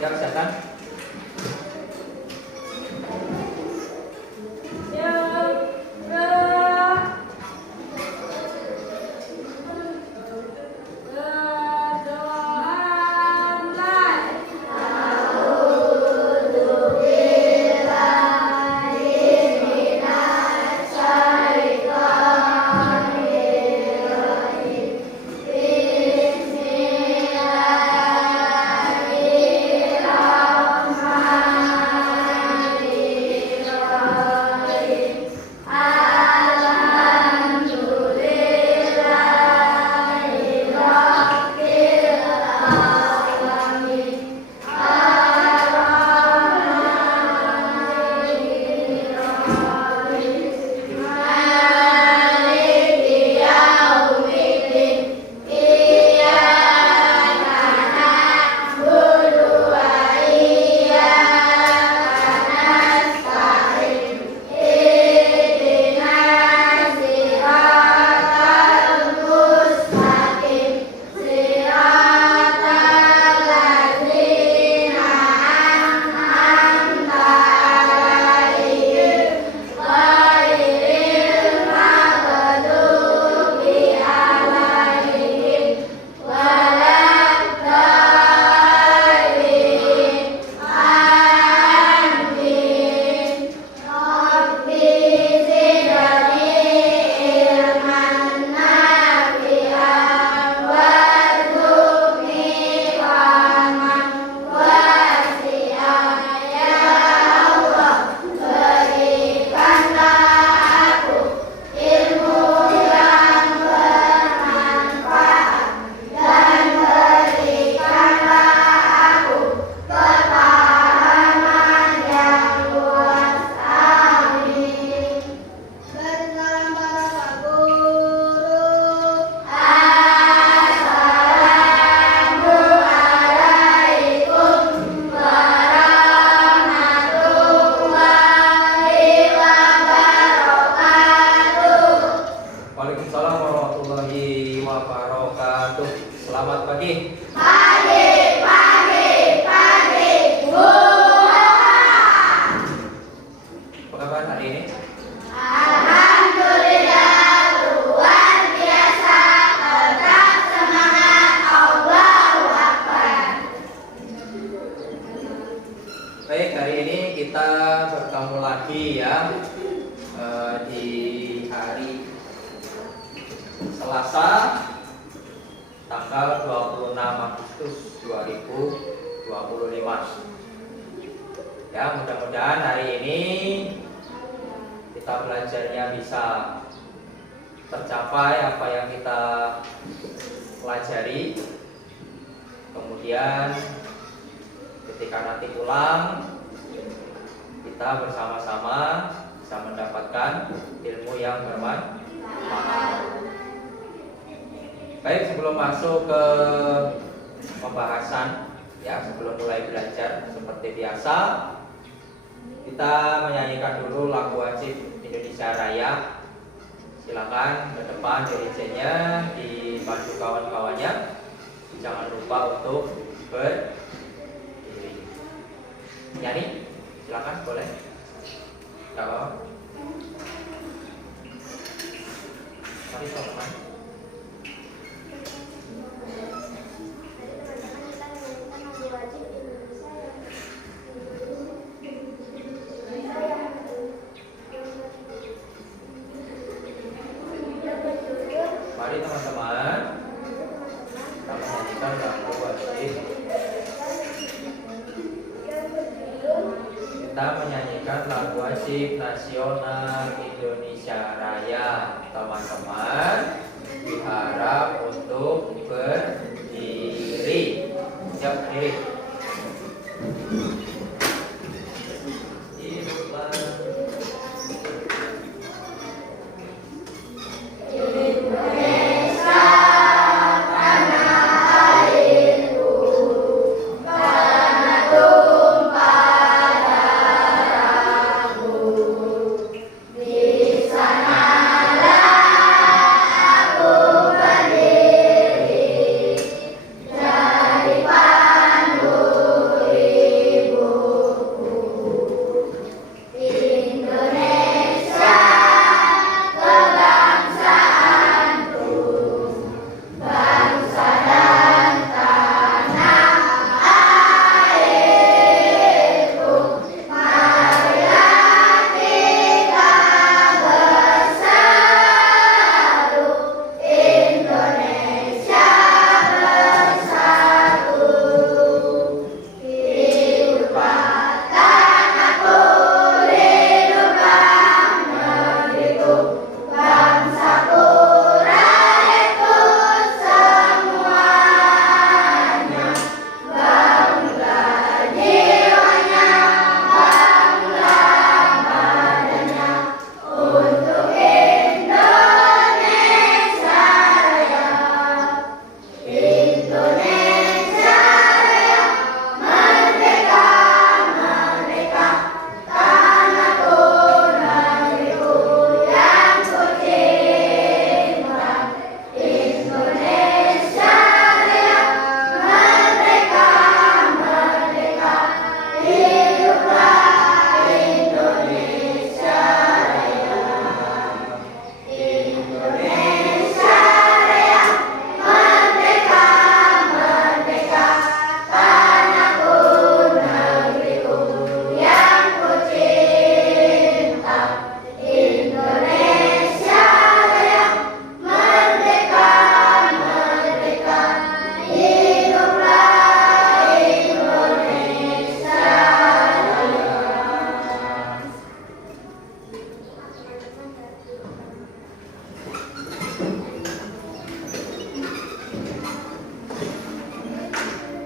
Ya, kesehatan. Selamat pagi. Apa kabar hari ini? Alhamdulillah luar biasa, tetap semangat, Allahu Akbar. Baik, hari ini kita bertemu lagi ya di hari Selasa tanggal 26 Agustus 2025. Ya, mudah-mudahan hari ini kita belajarnya bisa tercapai apa yang kita pelajari. Kemudian ketika nanti pulang kita bersama-sama bisa mendapatkan ilmu yang bermanfaat. Baik, sebelum masuk ke pembahasan ya, sebelum mulai belajar seperti biasa, kita menyanyikan dulu lagu wajib Indonesia Raya. Silakan ke depan dirijennya, dibantu kawan-kawannya. Jangan lupa untuk berdiri. Nyanyi, silakan boleh. Kalau mari teman-teman. Mari teman-teman, kita menyanyikan lagu wajib. Kita menyanyikan lagu wajib nasional Indonesia Raya. Teman-teman diharap untuk berdiri. Siap, berdiri.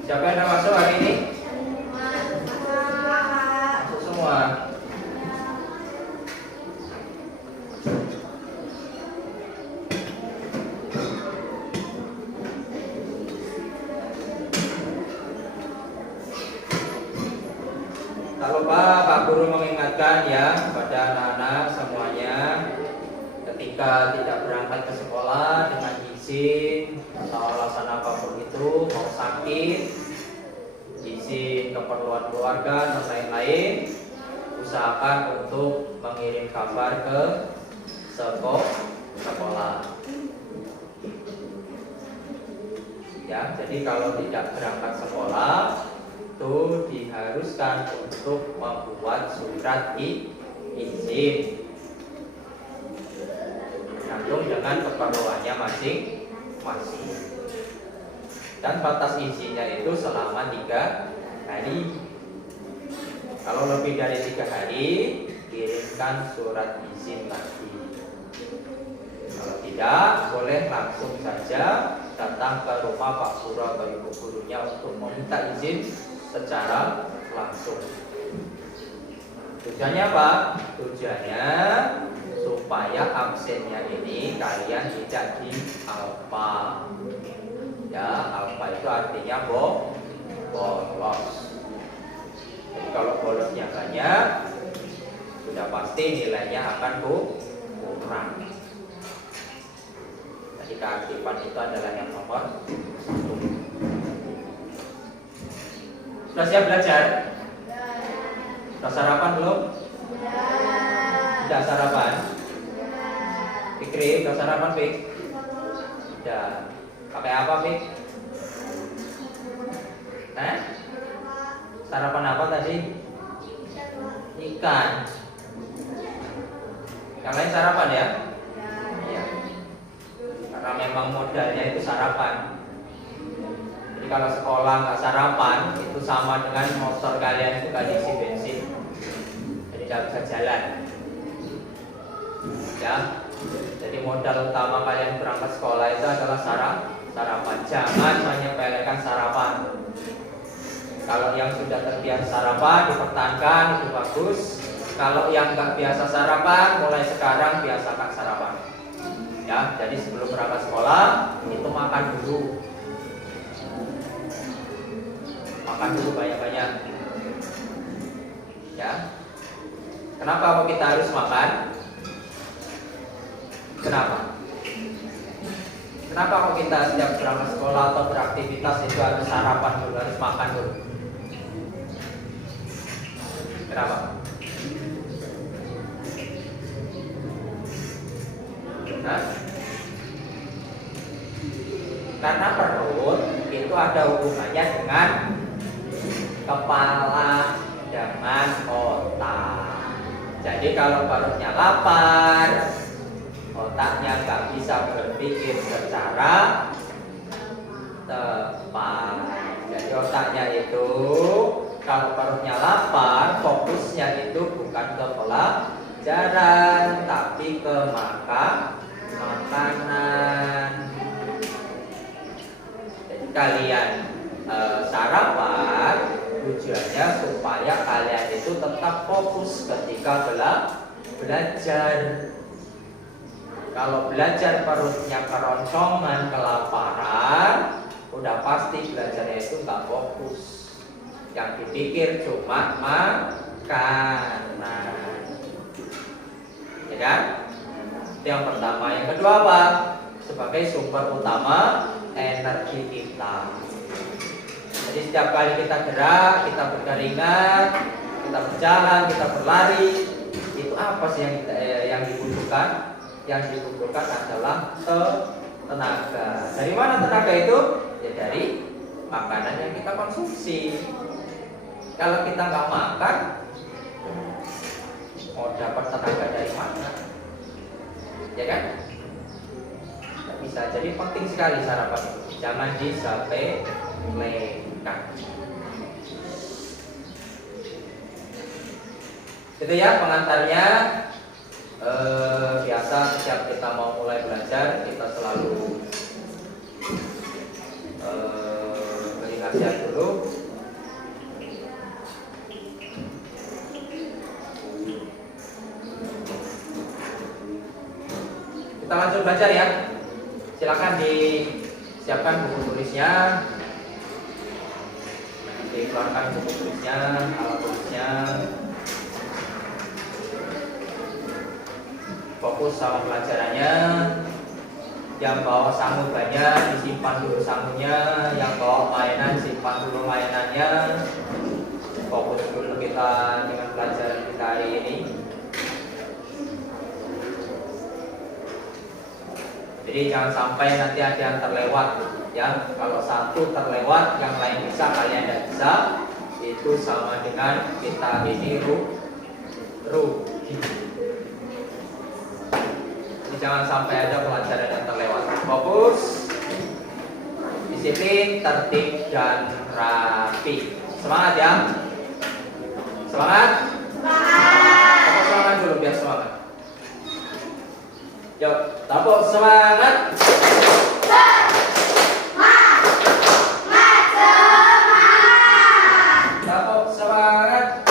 Siapa yang masuk hari ini? Masuk semua. Tak lupa Pak Guru mengingatkan ya kepada anak-anak semuanya, ketika tidak berangkat ke sekolah dengan izin atau alasan apapun itu, mau sakit, izin keperluan keluarga dan lain-lain, usahakan untuk mengirim kabar ke sekolah. Ya, jadi kalau tidak berangkat sekolah itu diharuskan untuk membuat surat izin tergantung dengan keperluannya masing-masing. Dan batas izinnya itu selama 3 hari. Kalau lebih dari 3 hari, kirimkan surat izin lagi. Kalau tidak, boleh langsung saja datang ke rumah Pak Guru atau Ibu Gurunya untuk meminta izin secara langsung. Tujuannya apa? Tujuannya supaya absennya ini kalian tidak di alfa. Ya, alfa itu artinya bolos. Jadi kalau bolosnya banyak, sudah pasti nilainya akan kurang. Jadi keaktifan itu adalah yang nomor 1. Sudah siap belajar? Sudah sarapan belum? Sudah sarapan? Fikri, sudah sarapan Fik? Sudah. Pakai apa Fik? Sarapan apa tadi? Ikan. Yang lain sarapan ya? Iya. Karena memang modalnya itu sarapan. Jadi kalau sekolah nggak sarapan, itu sama dengan motor kalian itu nggak diisi bensin. Jadi nggak bisa jalan. Ya. Jadi modal utama kalian berangkat sekolah itu adalah sarapan. Jangan menyepelekan sarapan. Kalau yang sudah terbiasa sarapan dipertahankan, itu bagus. Kalau yang nggak biasa sarapan, mulai sekarang biasakan sarapan. Ya, jadi sebelum berangkat sekolah itu makan dulu. Makan dulu banyak-banyak. Ya. Kenapa kok kita harus makan? Kenapa? Kenapa kok kita setiap berangkat sekolah atau beraktivitas itu harus sarapan dulu, harus makan dulu? Kenapa? Nah, karena perut itu ada hubungannya dengan kepala, dengan otak. Jadi kalau perutnya lapar, otaknya nggak bisa berpikir secara tepat. Jadi otaknya itu kalau perutnya lapar, fokusnya itu bukan ke pelajaran, tapi ke makanan. Jadi kalian sarapan tujuannya supaya kalian itu tetap fokus ketika belajar. Kalau belajar perutnya keroncongan, kelaparan, udah pasti belajarnya itu nggak fokus. Yang dipikir cuma makanan, ya kan? Itu yang pertama. Yang kedua apa? Sebagai sumber utama energi kita. Jadi setiap kali kita gerak, kita berkeringat, kita berjalan, kita berlari, itu apa sih yang dibutuhkan? Yang dibutuhkan adalah tenaga. Dari mana tenaga itu? Ya dari makanan yang kita konsumsi. Kalau kita nggak makan, mau dapat tenaga dari mana? Ya kan? Nggak bisa. Jadi penting sekali sarapan itu. Jangan disepelekan. Itu ya pengantarnya. Biasa setiap kita mau mulai belajar, kita selalu beri nasihat dulu. Kita lanjut belajar ya. Silakan disiapkan buku tulisnya, dikeluarkan buku tulisnya, alat tulisnya. Fokus sama pelajarannya. Yang bawa sangu banyak disimpan dulu sangunya, yang bawa mainan simpan dulu mainannya. Fokus dulu kita dengan pelajaran kita hari ini. Jadi jangan sampai nanti ada yang terlewat ya. Kalau satu terlewat, yang lain bisa, kalian tidak bisa. Itu sama dengan kita ini rugi. Jangan sampai ada pelajaran yang terlewat. Fokus, disiplin, tertib, dan rapi. Semangat ya. Semangat. Tepuk semangat dulu biar semangat. Yuk, tepuk semangat. Tepuk semangat.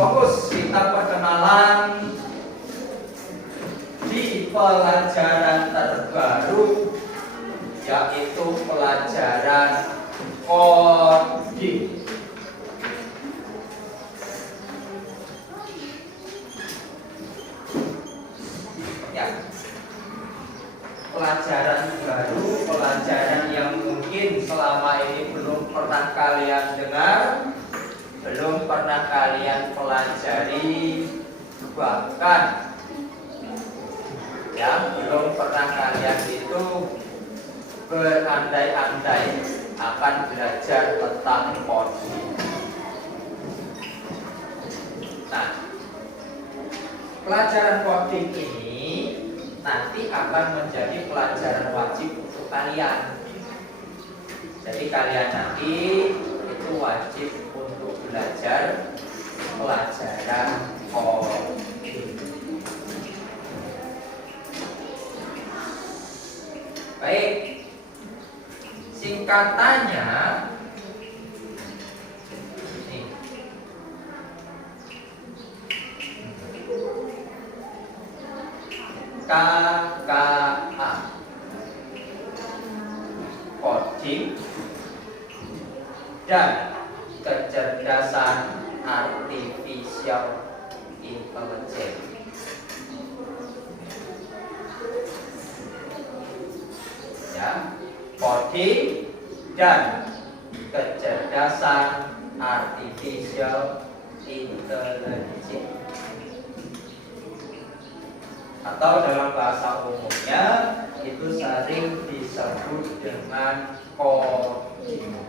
Fokus, kita perkenalan di pelajaran terbaru, yaitu pelajaran coding. Ya, pelajaran baru, pelajaran yang mungkin selama ini belum pernah kalian dengar, belum pernah kalian pelajari, bahkan ya belum pernah kalian itu berandai-andai akan belajar tentang coding. Nah, pelajaran coding ini nanti akan menjadi pelajaran wajib untuk kalian. Jadi kalian nanti itu wajib untuk belajar pelajaran coding. Baik, singkatannya ini. KKA, coding dan kecerdasan artificial intelligence. Ya, coding dan kecerdasan artificial intelligence, atau dalam bahasa umumnya itu sering disebut dengan coding.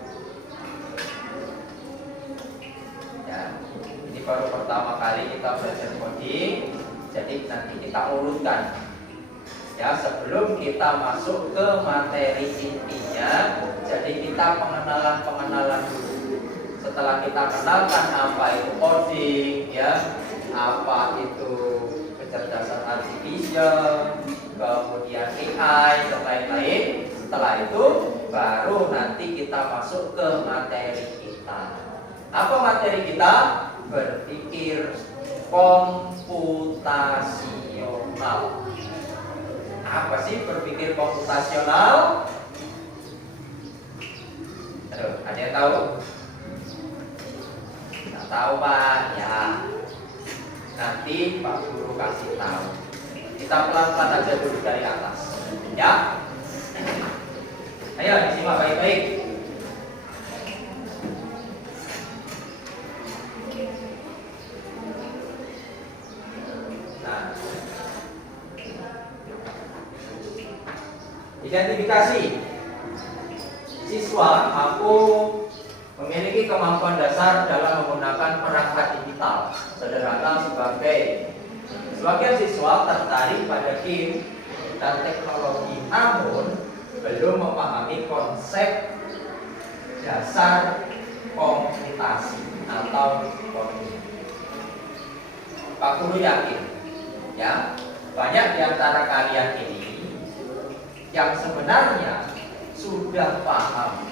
Ya, ini baru pertama kali kita belajar coding, jadi nanti kita urutkan. Ya, sebelum kita masuk ke materi intinya, jadi kita pengenalan dulu. Setelah kita kenalkan apa itu coding, ya, apa itu kecerdasan artificial, kemudian AI dan lain-lain. Setelah itu baru nanti kita masuk ke materi kita. Apa materi kita? Berpikir komputasional. Apa sih berpikir komputasional? Aduh, ada yang tahu? Nggak tahu Pak? Ya, nanti Pak Guru kasih tahu. Kita pelan-pelan aja dulu dari atas, ya. Ayo disimak baik-baik. Nah, identifikasi. Siswa mampu memiliki kemampuan dasar dalam menggunakan perangkat digital, sederhana sebagian siswa tertarik pada game dan teknologi, namun belum memahami konsep dasar komputasi atau coding. Pak Guru yakin, ya, banyak di antara kalian ini yang sebenarnya sudah paham,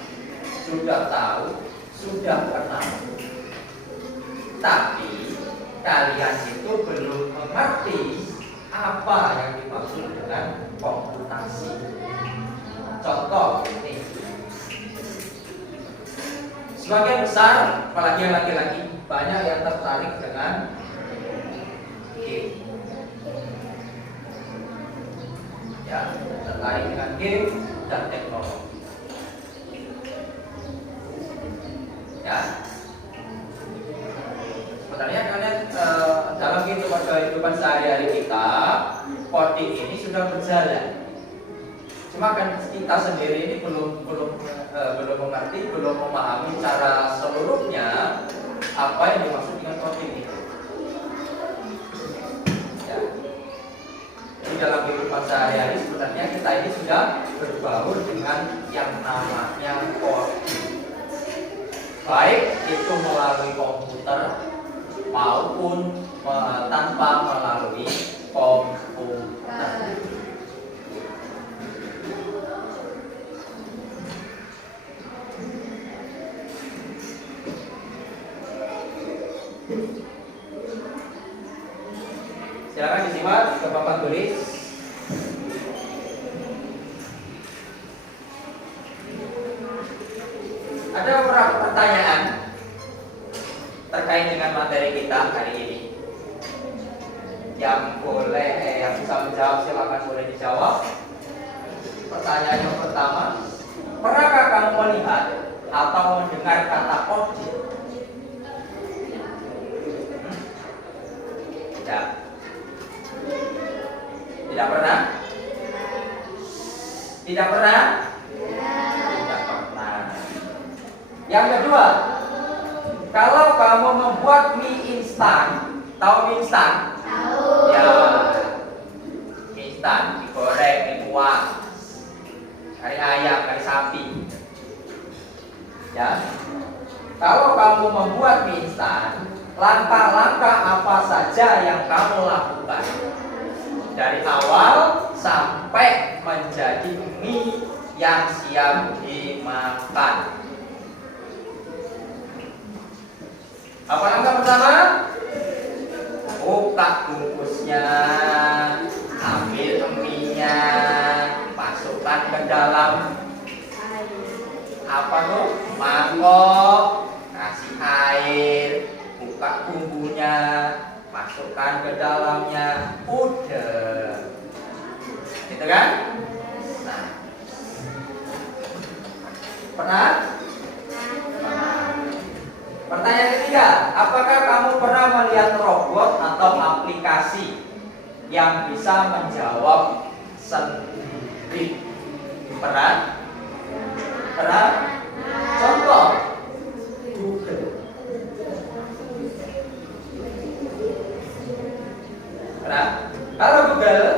sudah tahu, sudah kenal, tapi kalian itu belum mengerti apa yang dimaksud dengan komputasi. Contoh ini, sebagian besar, apalagi yang laki-laki, banyak yang tertarik dengan game. Ya, tertarik dengan game dan teknologi. Ya, sebenarnya kalian dalam kehidupan sehari-hari kita, coding ini sudah berjalan. Cuma kan kita sendiri ini belum mengerti, belum memahami cara seluruhnya apa yang dimaksud dengan coding itu. Ya. Di dalam kehidupan sehari-hari sebenarnya kita ini sudah berbaur dengan yang namanya coding. Baik itu melalui komputer maupun tanpa melalui komputer. Silakan disimak ke papan tulis. Ada beberapa pertanyaan terkait dengan materi kita hari ini. Yang bisa menjawab silakan boleh dijawab. Pertanyaan yang pertama, pernahkah kamu melihat atau mendengar kata coding? Tidak. Tidak pernah? Tidak pernah? Tidak pernah. Yang kedua, kalau kamu membuat mie instan, tahu mie instan? Tahu. Ya, mie instan digoreng, dikuah, kari ayam, kari sapi. Ya. kalau kamu membuat mie instan, langkah-langkah apa saja yang kamu lakukan dari awal sampai menjadi mie yang siap dimakan? Apa langkah pertama? Buka bungkusnya, ambil mie-nya, masukkan ke dalam apa tuh? Mangkok, kasih air, buka bumbunya, masukkan ke dalamnya, udah, gitu kan? Nah, pernah? Pertanyaan ketiga, apakah kamu pernah melihat robot atau aplikasi yang bisa menjawab sendiri? Pernah? Pernah? Contoh Google. Pernah? Halo Google,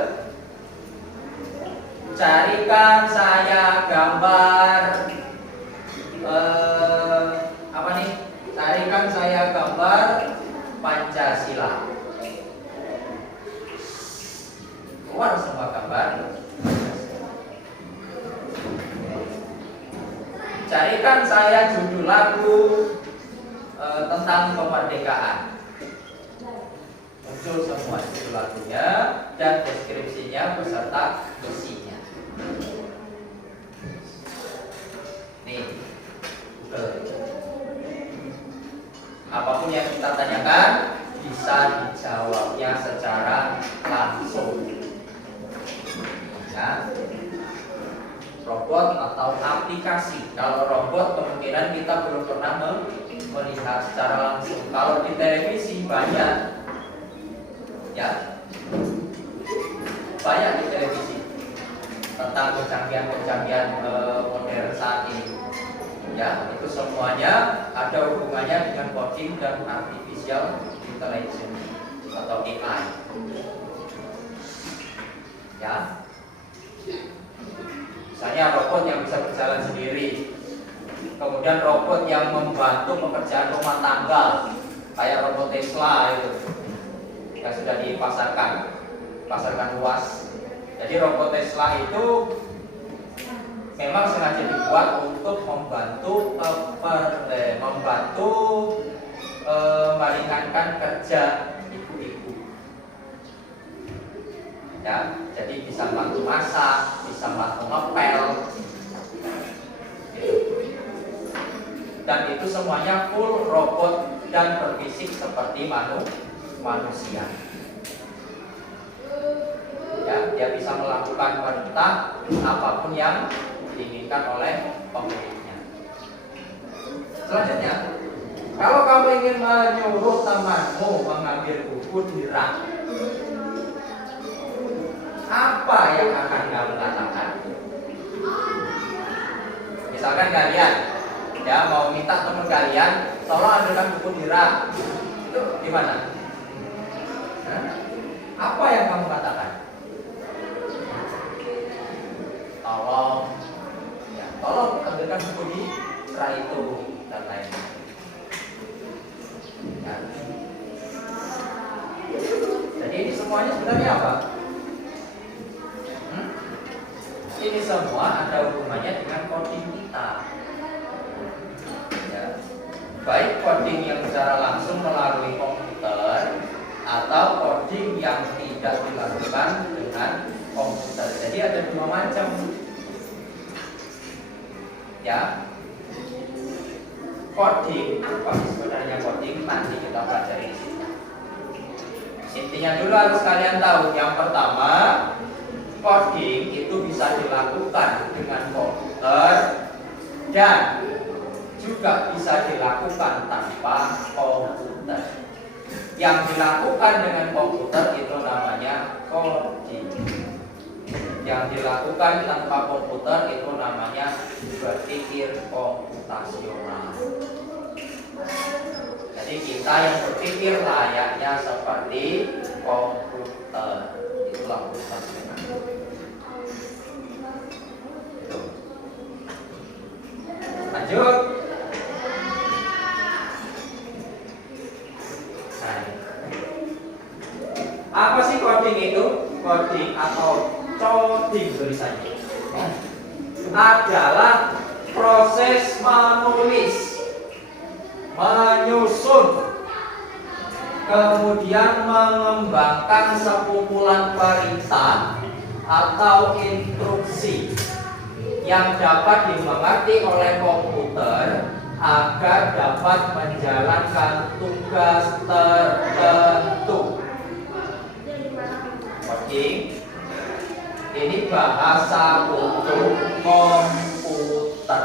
carikan saya gambar apa nih? Carikan saya gambar Pancasila. Keluar semua gambar Pancasila. Carikan saya judul lagu tentang kemerdekaan. Muncul semua judul lagunya dan deskripsinya beserta isinya. Nih, apapun yang kita tanyakan bisa dijawabnya secara langsung. Ya. Robot atau aplikasi. Kalau robot kemungkinan kita belum pernah melihat secara langsung. Kalau di televisi banyak, ya, banyak di televisi tentang kecanggihan-kecanggihan modern saat ini. Ya, itu semuanya ada hubungannya dengan coding dan artificial intelligence atau AI. Ya. Misalnya robot yang bisa berjalan sendiri, kemudian robot yang membantu pekerjaan rumah tangga, kayak robot Tesla itu, yang sudah dipasarkan luas. Jadi robot Tesla itu memang sengaja dibuat untuk membantu meringankan kerja ibu-ibu. Ya, jadi bisa bantu masak, bisa bantu ngepel, gitu. Dan itu semuanya full robot dan berfisik seperti manusia. Ya, dia bisa melakukan perintah apapun yang diinginkan oleh pemiliknya. Selanjutnya, kalau kamu ingin menyuruh temanmu mengambil buku di rak, apa yang akan kamu katakan? Misalkan kalian ya mau minta teman kalian tolong ambilkan buku di rak, itu gimana? Apa yang kamu katakan? Tolong ambilkan buku di rak itu dan lain-lain. Ya. Jadi ini semuanya sebenarnya apa? Ini semua ada hubungannya dengan coding kita. Ya. Baik coding yang secara langsung melalui komputer atau coding yang tidak dilakukan dengan komputer. Jadi ada dua macam. Ya. Coding, apa sebenarnya coding? Nanti kita pelajari di sini. Intinya dulu harus kalian tahu. Yang pertama, coding itu bisa dilakukan dengan komputer dan juga bisa dilakukan tanpa komputer. Yang dilakukan dengan komputer itu namanya coding. Yang dilakukan tanpa komputer itu namanya berpikir komputasional. Jadi kita yang berpikir layaknya seperti komputer. Itulah komputasional. Lanjut. Apa sih coding itu? Coding atau coding tulisannya adalah proses menulis, menyusun, kemudian mengembangkan sekumpulan perintah atau instruksi yang dapat dimengerti oleh komputer agar dapat menjalankan tugas tertentu. Coding ini bahasa untuk komputer.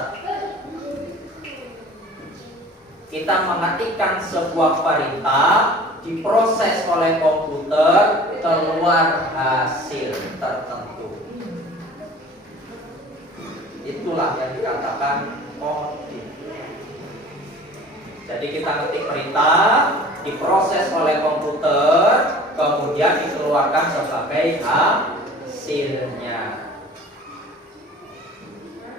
Kita mengetikkan sebuah perintah, diproses oleh komputer, keluar hasil tertentu. Itulah yang dikatakan coding. Jadi kita ketik perintah, diproses oleh komputer, kemudian dikeluarkan sebagai hasilnya.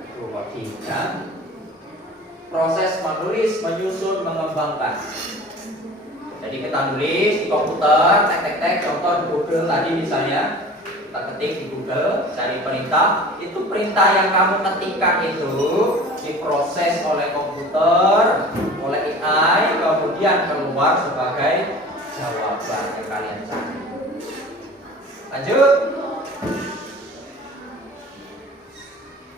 Itu coding ya. Proses menulis, menyusun, mengembangkan. Jadi kita nulis di komputer, tek, contoh di Google tadi misalnya, kita ketik di Google, cari perintah, itu perintah yang kamu ketikkan itu diproses oleh komputer, oleh AI, kemudian keluar sebagai jawaban yang kalian cari. Lanjut.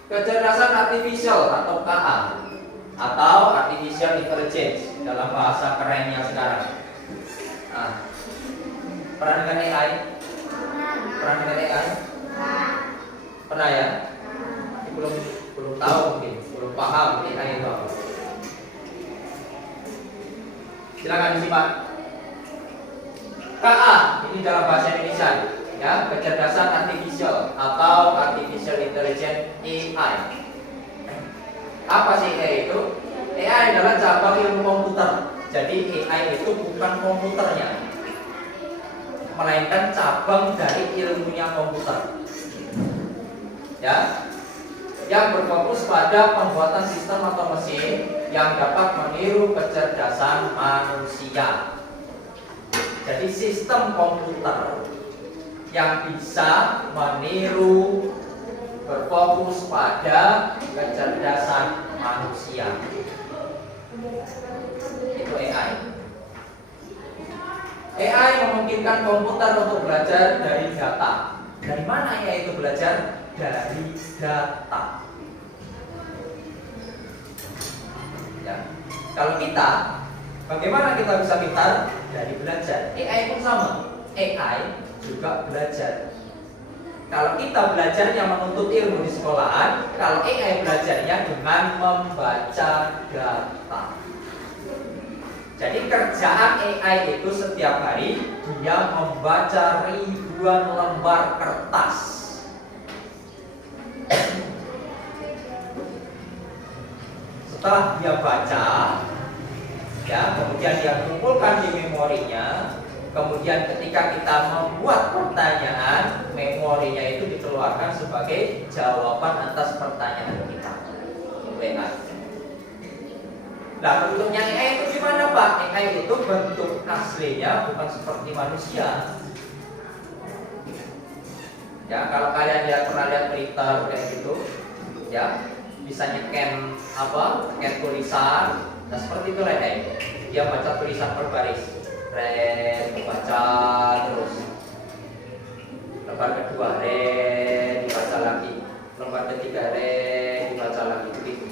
Kecerdasan artifisial atau KA atau artificial intelligence dalam bahasa kerennya sekarang. Nah, pernah dengan AI? Pernah dengan AI? Pernah ya? Belum tahu mungkin, belum paham AI itu apa. Silakan disimak. KA ini dalam bahasa Indonesia ya, kecerdasan artifisial atau artificial intelligence AI. Apa sih AI itu? AI adalah cabang ilmu komputer. Jadi AI itu bukan komputernya, melainkan cabang dari ilmunya komputer. Ya, yang berfokus pada pembuatan sistem atau mesin yang dapat meniru kecerdasan manusia. Jadi sistem komputer yang bisa meniru, berfokus pada kecerdasan manusia. Itu AI. AI memungkinkan komputer untuk belajar dari data. Dari mana AI itu belajar? Dari data. Ya. Kalau kita, bagaimana kita bisa pintar? Dari belajar. AI pun sama. AI juga belajar. Kalau kita belajarnya menuntut ilmu di sekolahan, kalau AI belajarnya dengan membaca data. Jadi kerjaan AI itu setiap hari dia membaca ribuan lembar kertas. Setelah dia baca, ya, kemudian dia kumpulkan di memorinya. Kemudian ketika kita membuat pertanyaan, memorinya itu dikeluarkan sebagai jawaban atas pertanyaan kita. AI. Nah, bentuknya AI itu gimana Pak? AI itu bentuk aslinya bukan seperti manusia. Ya, kalau kalian pernah lihat printer kayak gitu, ya, bisa nyekan nyekan tulisan. Nah, seperti itu AI. Dia baca tulisan per baris. Baca terus. Lembar kedua dibaca lagi. Lembar ketiga dibaca lagi. Begitu.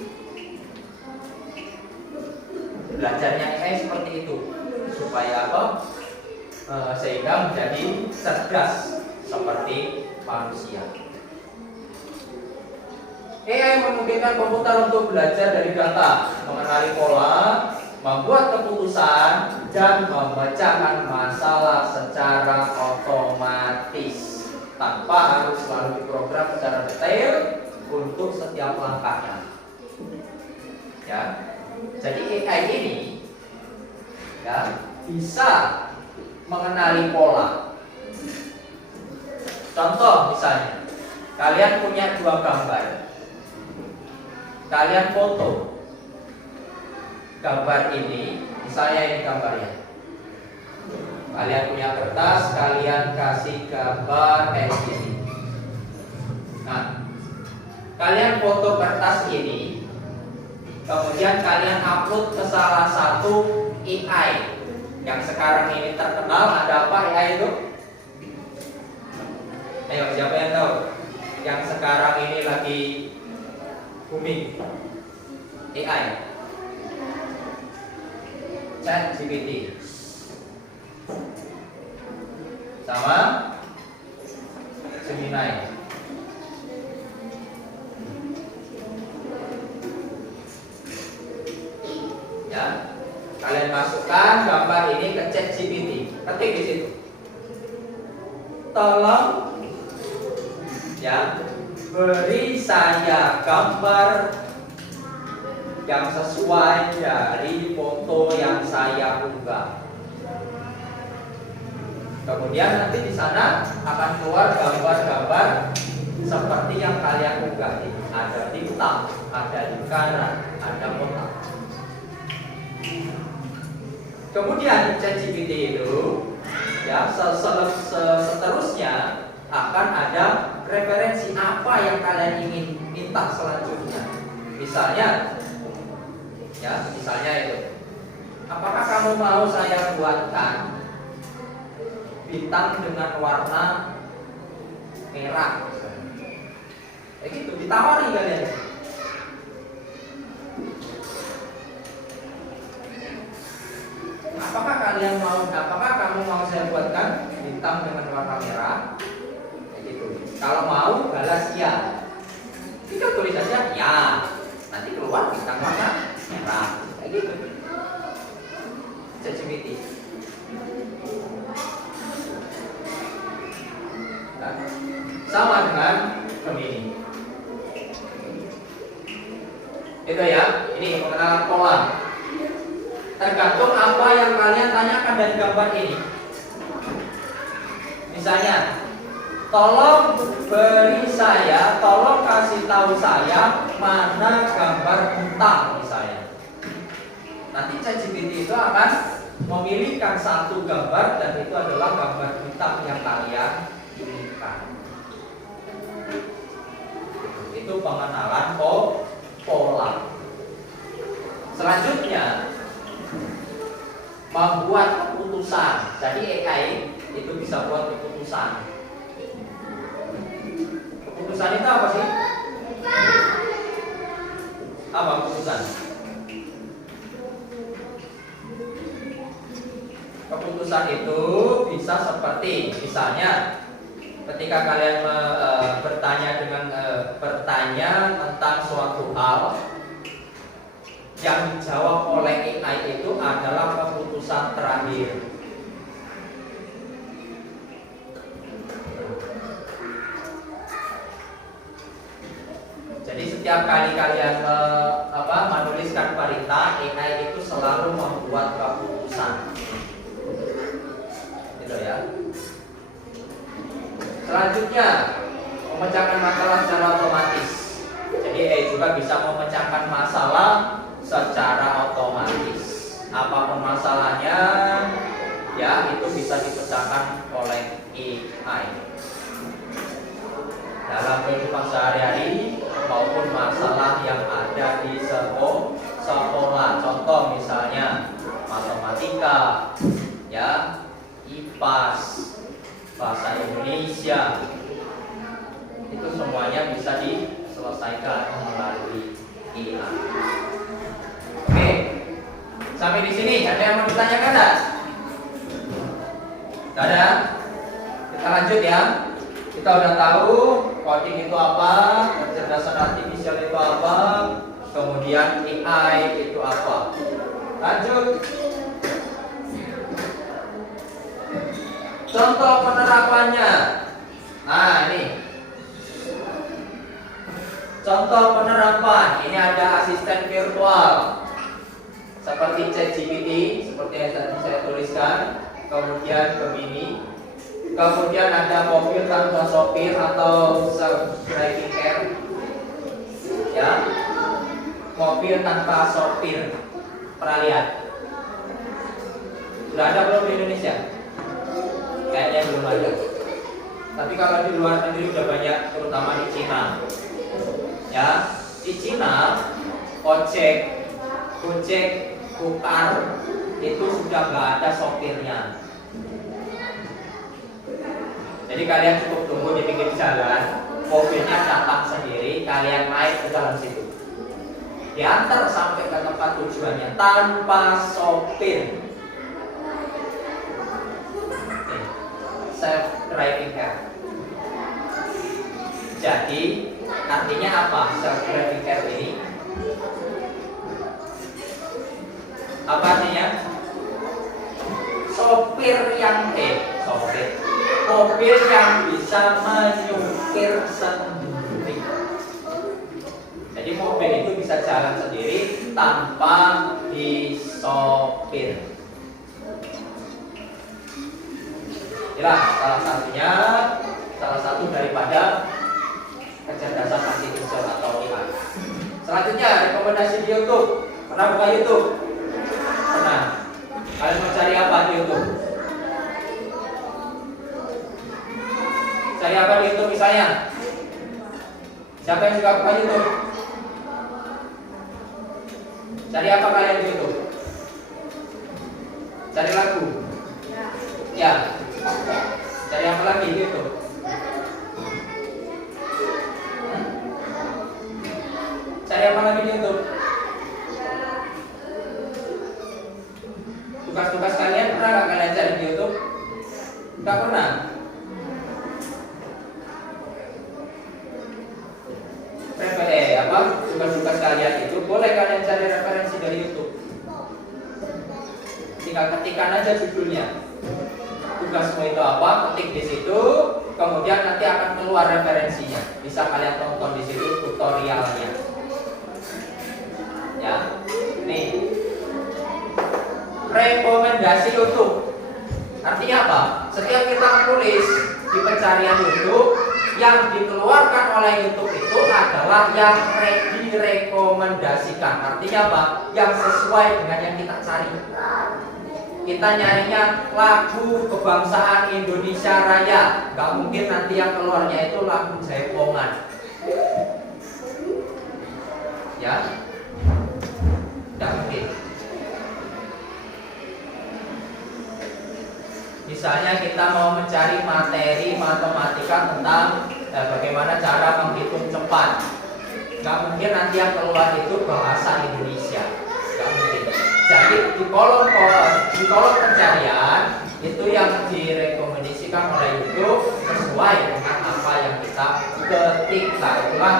Belajarnya AI seperti itu supaya sehingga menjadi cerdas seperti manusia. AI memungkinkan komputer untuk belajar dari data, mengenali pola, membuat keputusan, dan memecahkan masalah secara otomatis tanpa harus selalu diprogram secara detail untuk setiap langkahnya. Ya, jadi AI ini ya bisa mengenali pola. Contoh misalnya, kalian punya dua gambar, kalian foto gambar ini, misalnya ini gambarnya. Kalian punya kertas, kalian kasih gambar ini. Nah, kalian foto kertas ini, kemudian kalian upload ke salah satu AI yang sekarang ini terkenal. Ada apa AI itu? Ayo, siapa yang tahu? Yang sekarang ini lagi booming, AI, ChatGPT sama Gemini. Ya, kalian masukkan gambar ini ke ChatGPT, ketik di situ. Tolong ya, beri saya gambar yang sesuai dari foto yang saya unggah. Kemudian nanti di sana akan keluar gambar-gambar seperti yang kalian unggah. Ada bintang, ada lingkaran, ada kotak. Kemudian ChatGPT itu ya seterusnya akan ada referensi apa yang kalian ingin minta selanjutnya. Misalnya itu, apakah kamu mau saya buatkan bintang dengan warna merah? Kayak gitu, ditawari kalian. Apakah kamu mau saya buatkan bintang dengan warna merah? Kayak gitu. Kalau mau, balas ya. Kita tulis saja ya. Nanti keluar bintang warna merah. Kayak gitu. ChatGPT. Nah, sama dengan Gemini. Itu ya. Ini pengenalan pola. Tergantung apa yang kalian tanyakan dari gambar ini. Misalnya, tolong kasih tahu saya mana gambar bintang misalnya. Nanti ChatGPT itu akan memilihkan satu gambar dan itu adalah gambar bintang yang kalian inginkan. Itu pengenalan pola. Selanjutnya, membuat keputusan. Jadi AI itu bisa buat keputusan. Keputusan itu apa sih? Apa keputusan? Keputusan itu bisa seperti, misalnya ketika kalian bertanya tentang suatu hal, yang dijawab oleh AI itu adalah keputusan terakhir. Jadi setiap kali kalian menuliskan perintah, AI itu selalu membuat keputusan. Gitu ya. Selanjutnya, memecahkan masalah secara otomatis. Jadi AI juga bisa memecahkan masalah secara otomatis. Apapun masalahnya, ya itu bisa dipecahkan oleh AI dalam kehidupan sehari-hari maupun masalah yang ada di sekolah. Contoh misalnya matematika, ya, IPAS, bahasa Indonesia, itu semuanya bisa diselesaikan melalui AI. Oke, sampai di sini ada yang mau ditanyakan enggak? Tidak ada? Kita lanjut ya. Kita udah tahu coding itu apa, kecerdasan artifisial itu apa, kemudian AI itu apa. Lanjut. Contoh penerapannya. Nah, ini. Contoh penerapan. Ini ada asisten virtual seperti ChatGPT, seperti yang tadi saya tuliskan. Kemudian Gemini. Kemudian ada mobil tanpa sopir atau self-driving car, ya, mobil tanpa sopir. Pernah lihat? Sudah ada belum di Indonesia? Kayaknya belum ada. Tapi kalau di luar negeri udah banyak, terutama di Cina. Ya, di Cina ojek, gojek, gokar itu sudah nggak ada sopirnya. Jadi kalian cukup tunggu di pinggir jalan, mobilnya datang sendiri, kalian naik ke dalam situ, diantar sampai ke tempat tujuannya tanpa sopir. Self driving car. Jadi artinya apa self driving car ini? Apa artinya? Mobil yang bisa menyupir sendiri. Jadi mobil itu bisa jalan sendiri tanpa disopir. Inilah salah satu daripada kecerdasan artificial atau AI. Selanjutnya rekomendasi di YouTube. Pernah buka YouTube? Pernah. Kalian mau cari apa di YouTube? Cari apa di YouTube misalnya? Siapa yang suka buka YouTube? Cari apa kalian di YouTube? Cari lagu? Ya. Cari apa lagi di YouTube? Cari apa lagi di YouTube? Tugas-tugas kalian pernah nggak kalian cari di YouTube? Nggak pernah. Tugas-tugas kalian itu boleh kalian cari referensi dari YouTube. Tinggal ketikkan aja judulnya. Tugasmu itu apa? Ketik di situ, kemudian nanti akan keluar referensinya. Bisa kalian tonton di situ tutorialnya. Ya, nih. Rekomendasi YouTube. Artinya apa? Setiap kita menulis di pencarian YouTube, yang dikeluarkan oleh YouTube itu adalah yang direkomendasikan. Artinya apa? Yang sesuai dengan yang kita cari. Kita nyarinya lagu kebangsaan Indonesia Raya. Gak mungkin nanti yang keluarnya itu lagu Jaipongan. Ya, gak mungkin. Misalnya kita mau mencari materi matematika tentang bagaimana cara menghitung cepat, nggak mungkin nanti yang keluar itu bahasa Indonesia, nggak mungkin. Jadi di kolom pencarian itu yang direkomendasikan oleh YouTube sesuai dengan apa yang kita ketikkan. Itulah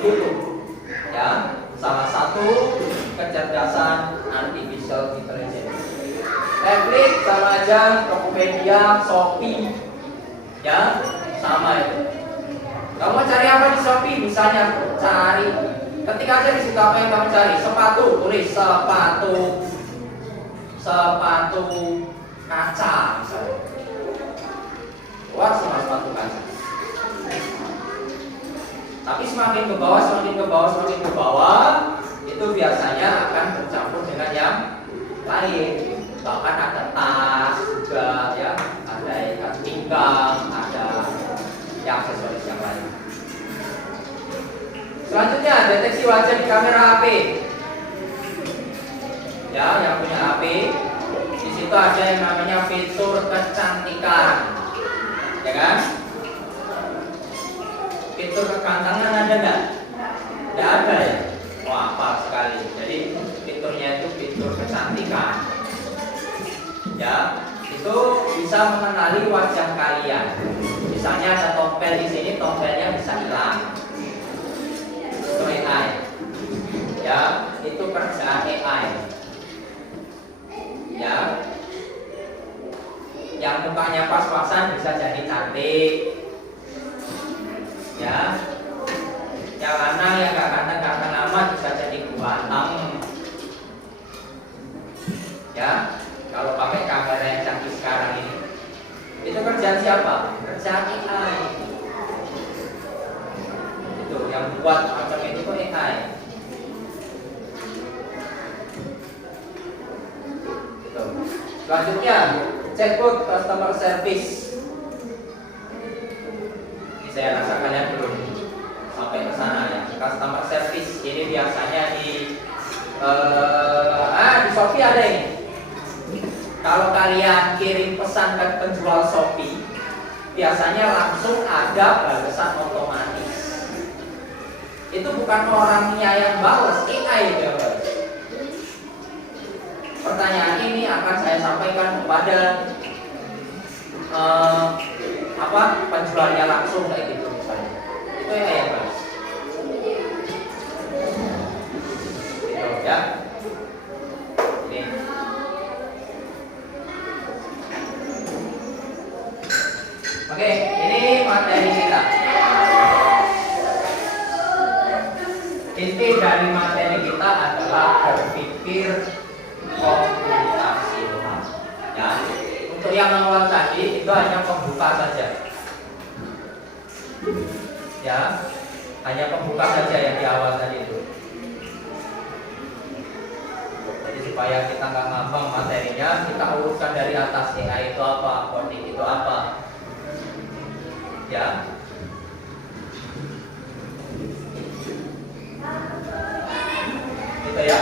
YouTube. Ya, salah satu kecerdasan artificial intelligence. Netflix sama aja, Tokopedia, Shopee, ya sama itu. Kamu cari apa di Shopee? Misalnya cari, ketik aja di situ apa yang kamu cari. Sepatu, tulis sepatu kaca misalnya. Wah, semua sepatu kaca. Tapi semakin ke bawah, itu biasanya akan bercampur dengan yang lain. Bahkan ada tas juga, ya, ada ikat pinggang, ada yang aksesoris yang lain. Selanjutnya deteksi wajah di kamera HP. Ya, yang punya HP, di situ ada yang namanya fitur kecantikan, ya kan? Fitur kegantengan ada nggak? Nggak ada ya. Wah, pas sekali. Jadi fiturnya itu fitur kecantikan. Ya, itu bisa mengenali wajah kalian. Misalnya ada tompel di sini, tompelnya bisa hilang. Itu AI. Ya, itu kerjaan AI. Ya, yang mukanya pas-pasan bisa jadi cantik. Ya, yang mana yang gak ganteng-ganteng amat bisa jadi ganteng. Ya. Kalau pakai kamera yang canggih sekarang ini, itu kerjaan siapa? Kerjaan AI. Itu yang buat macam itu kok AI. Gitu. Selanjutnya, chatbot customer service. Ini saya rasa kalian belum sampai ke sana ya. Customer service ini biasanya di Shopee ada ini. Kalau kalian kirim pesan ke penjual Shopee, biasanya langsung ada balasan otomatis. Itu bukan orangnya yang balas, AI yang balas. Pertanyaan ini akan saya sampaikan kepada penjualnya langsung kayak gitu misalnya. Itu AI yang balas. Gitu ya. Ini. Oke, ini materi kita. Inti dari materi kita adalah berpikir komputasional. Ya, untuk yang awal tadi itu hanya pembuka saja. Ya, hanya pembuka saja yang di awal tadi itu. Jadi supaya kita nggak ngambang materinya, kita urutkan dari atas. AI itu apa, coding itu apa. Ya. Gitu ya.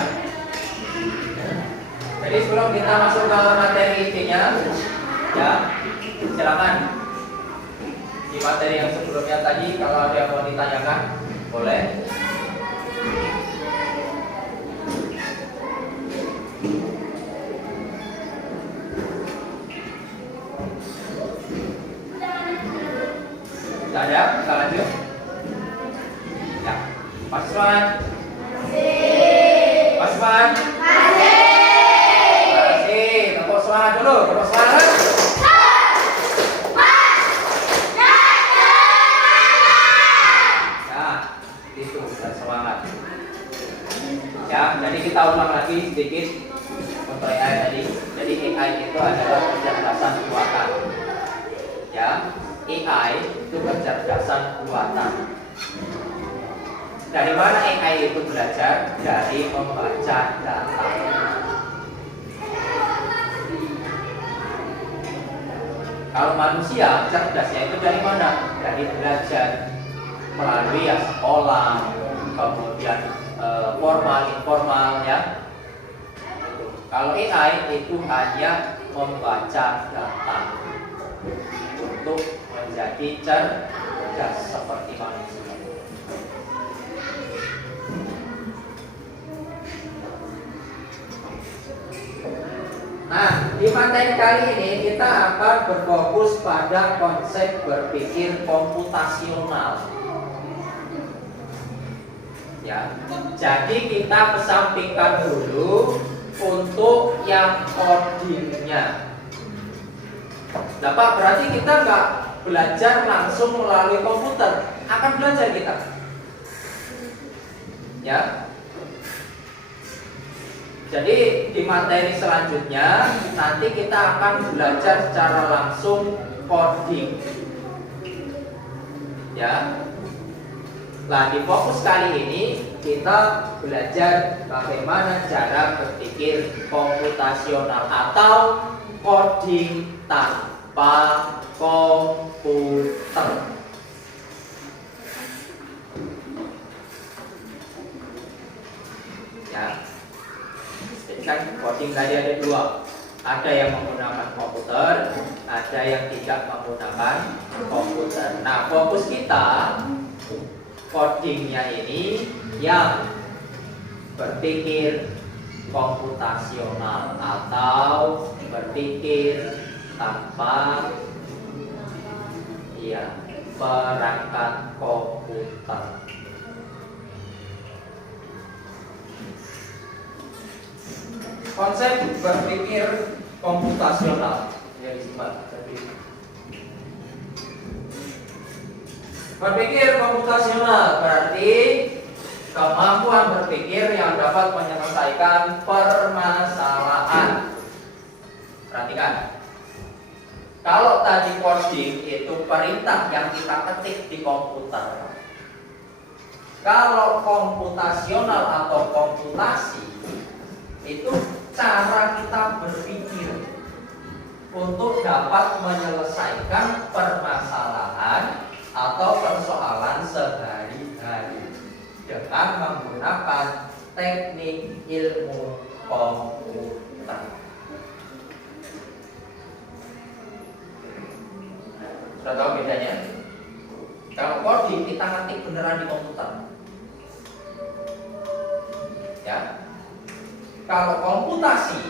Jadi sebelum kita masuk ke materi intinya, ya, silakan di materi yang sebelumnya tadi kalau ada yang mau ditanyakan, boleh. Tidak ada, kita lanjut. Ya, Mas Wan. Mas Wan. Tepuk semangat dulu, tepuk semangat. Ya, itu dan semangat. Ya, jadi kita ulang lagi sedikit untuk AI tadi. Jadi AI itu adalah kecerdasan buatan. Ya, AI itu kecerdasan buatan. Dari mana AI itu belajar? Dari membaca data. Kalau manusia cerdasnya itu dari mana? Dari belajar melalui ya sekolah, kemudian formal, informal ya. Kalau AI itu hanya membaca data untuk menjadi cerdas seperti manusia. Nah, di materi kali ini kita akan berfokus pada konsep berpikir komputasional. Ya, jadi kita kesampingkan dulu untuk yang codingnya. Nah, Pak, berarti kita nggak belajar langsung melalui komputer, akan belajar kita. Ya. Jadi di materi selanjutnya nanti kita akan belajar secara langsung coding. Ya. Nah, di fokus kali ini kita belajar bagaimana cara berpikir komputasional atau coding tanpa komputer. Ya. Jadi kan coding tadi ada dua. Ada yang menggunakan komputer, ada yang tidak menggunakan komputer. Nah, fokus kita codingnya ini yang berpikir komputasional atau berpikir tanpa perangkat komputer. Konsep berpikir komputasional yang disimak. Berpikir komputasional berarti kemampuan berpikir yang dapat menyelesaikan permasalahan. Perhatikan. Kalau tadi coding itu perintah yang kita ketik di komputer. Kalau komputasional atau komputasi itu cara kita berpikir. untuk dapat menyelesaikan permasalahan atau persoalan sehari-hari dengan menggunakan teknik ilmu komputer. Sudah tahu bedanya? Kalau coding kita ngetik beneran di komputer, ya. Kalau komputasi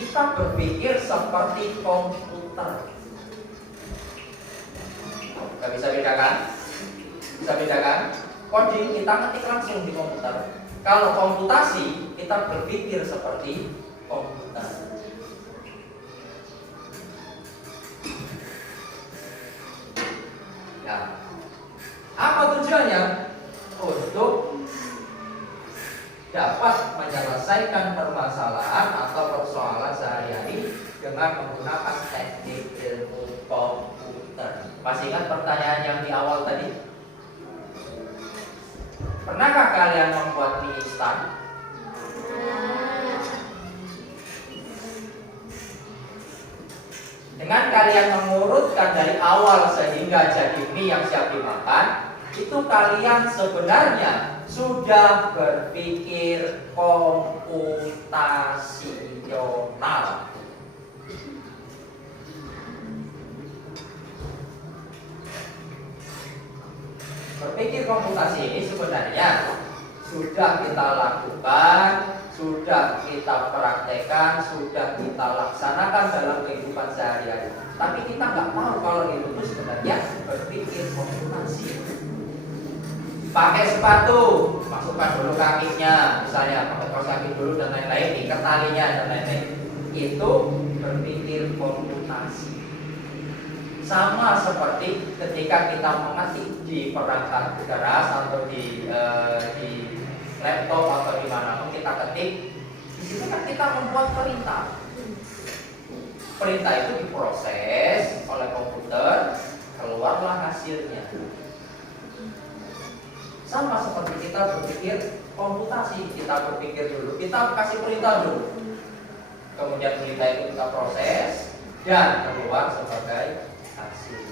kita berpikir seperti komputer. Gak bisa bedakan? Bisa bedakan? Coding kita ngetik langsung di komputer. Kalau komputasi kita berpikir seperti komputer. Nah, apa tujuannya? Untuk dapat menyelesaikan permasalahan atau persoalan sehari-hari dengan menggunakan teknik ilmu komputer. Masih ingat pertanyaan yang di awal tadi? Pernahkah kalian membuat mie instan? Dengan kalian mengurutkan dari awal sehingga jadi mie yang siap dimakan, itu kalian sebenarnya sudah berpikir komputasional. Berpikir komputasi ini sebenarnya sudah kita lakukan, sudah kita praktekkan, sudah kita laksanakan dalam kehidupan sehari-hari. Tapi kita nggak tahu kalau itu sebenarnya berpikir komputasi. Pakai sepatu, masukkan dulu kakinya, misalnya pakai kaos kaki dulu dan lain-lain, ikat talinya dan lain-lain. Itu berpikir komputasi. Sama seperti ketika kita mengetik di perangkat keras atau di laptop atau di manapun kita ketik, di situ kan kita membuat perintah. Perintah itu diproses oleh komputer, keluarlah hasilnya. Sama seperti kita berpikir komputasi, kita berpikir dulu, kita kasih perintah dulu, kemudian perintah itu kita proses dan keluar sebagai hasil.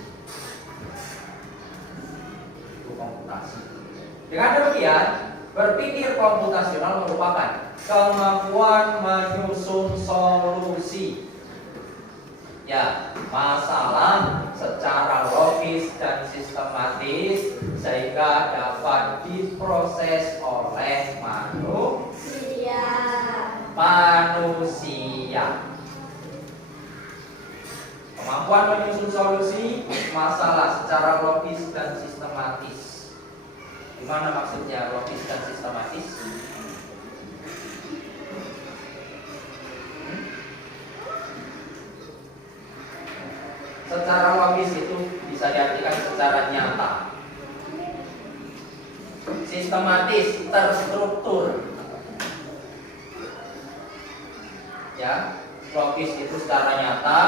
Itu komputasi. Dengan demikian, berpikir komputasional merupakan kemampuan menyusun solusi, ya, masalah secara logis dan sistematis sehingga dapat diproses oleh manusia. Kemampuan menyusun solusi masalah secara logis dan sistematis. Gimana maksudnya logis dan sistematis? Secara logis itu bisa diartikan secara nyata. Sistematis, terstruktur. Ya, logis itu secara nyata,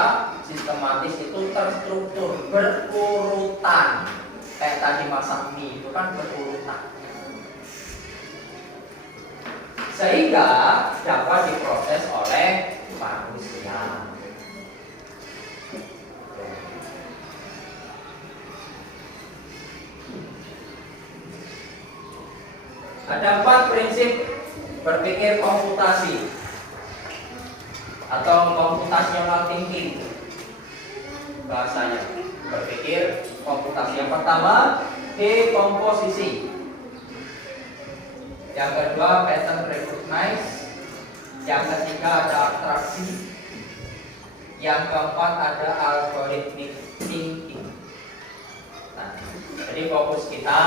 sistematis itu terstruktur, berurutan. Kayak tadi masak mie itu kan berurutan. Sehingga dapat diproses oleh manusia. Ada 4 prinsip berpikir komputasi atau computational thinking bahasanya. Berpikir komputasi. Yang pertama, dekomposisi. Yang kedua, pattern recognize. Yang ketiga ada abstraksi. Yang keempat ada algorithmic thinking. Nah, jadi fokus kita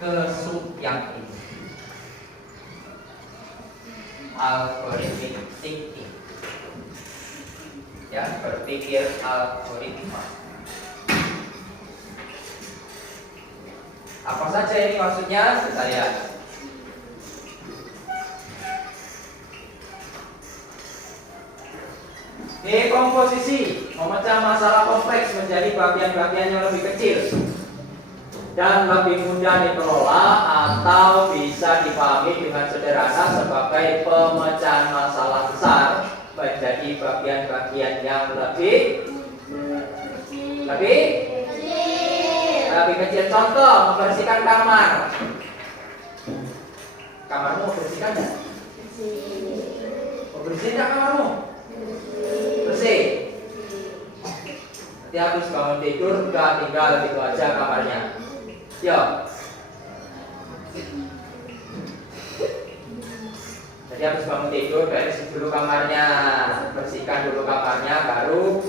ke sub yang ini. Algorithmic thinking, ya, berpikir algoritma. Apa saja ini maksudnya? Kita lihat. Dekomposisi, memecah masalah kompleks menjadi bagian-bagian yang lebih kecil dan lebih mudah dikelola atau bisa dipahami dengan sederhana sebagai pemecahan masalah besar menjadi bagian-bagian yang lebih kecil. Contoh, membersihkan kamar. Kamarmu bersihkan nggak? Bersih nggak kamarmu? Bersih. Nanti habis bangun tidur udah tinggal gitu aja kamarnya. Yo. Jadi habis bangun tidur beresin dulu kamarnya, bersihkan dulu kamarnya, baru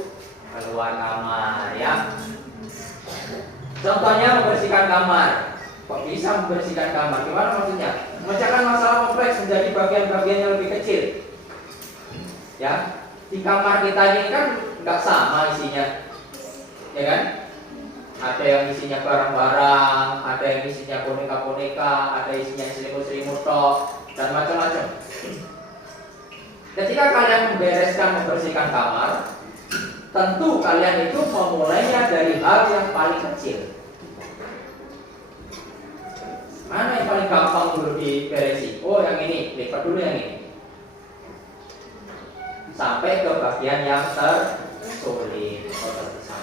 keluar kamar ya. Contohnya membersihkan kamar. Kok bisa membersihkan kamar? Gimana maksudnya? Memecahkan masalah kompleks menjadi bagian-bagian yang lebih kecil. Ya, di kamar kita ini kan nggak sama isinya, ya kan? Ada yang isinya barang-barang, ada yang isinya boneka-boneka, ada isinya selimut-selimut tok, dan macam-macam. Ketika kalian membereskan, membersihkan kamar, tentu kalian itu memulainya dari hal yang paling kecil. Mana yang paling gampang dulu diberesi? Oh, yang ini, lipat dulu yang ini. Sampai ke bagian yang tersulit atau tersisa.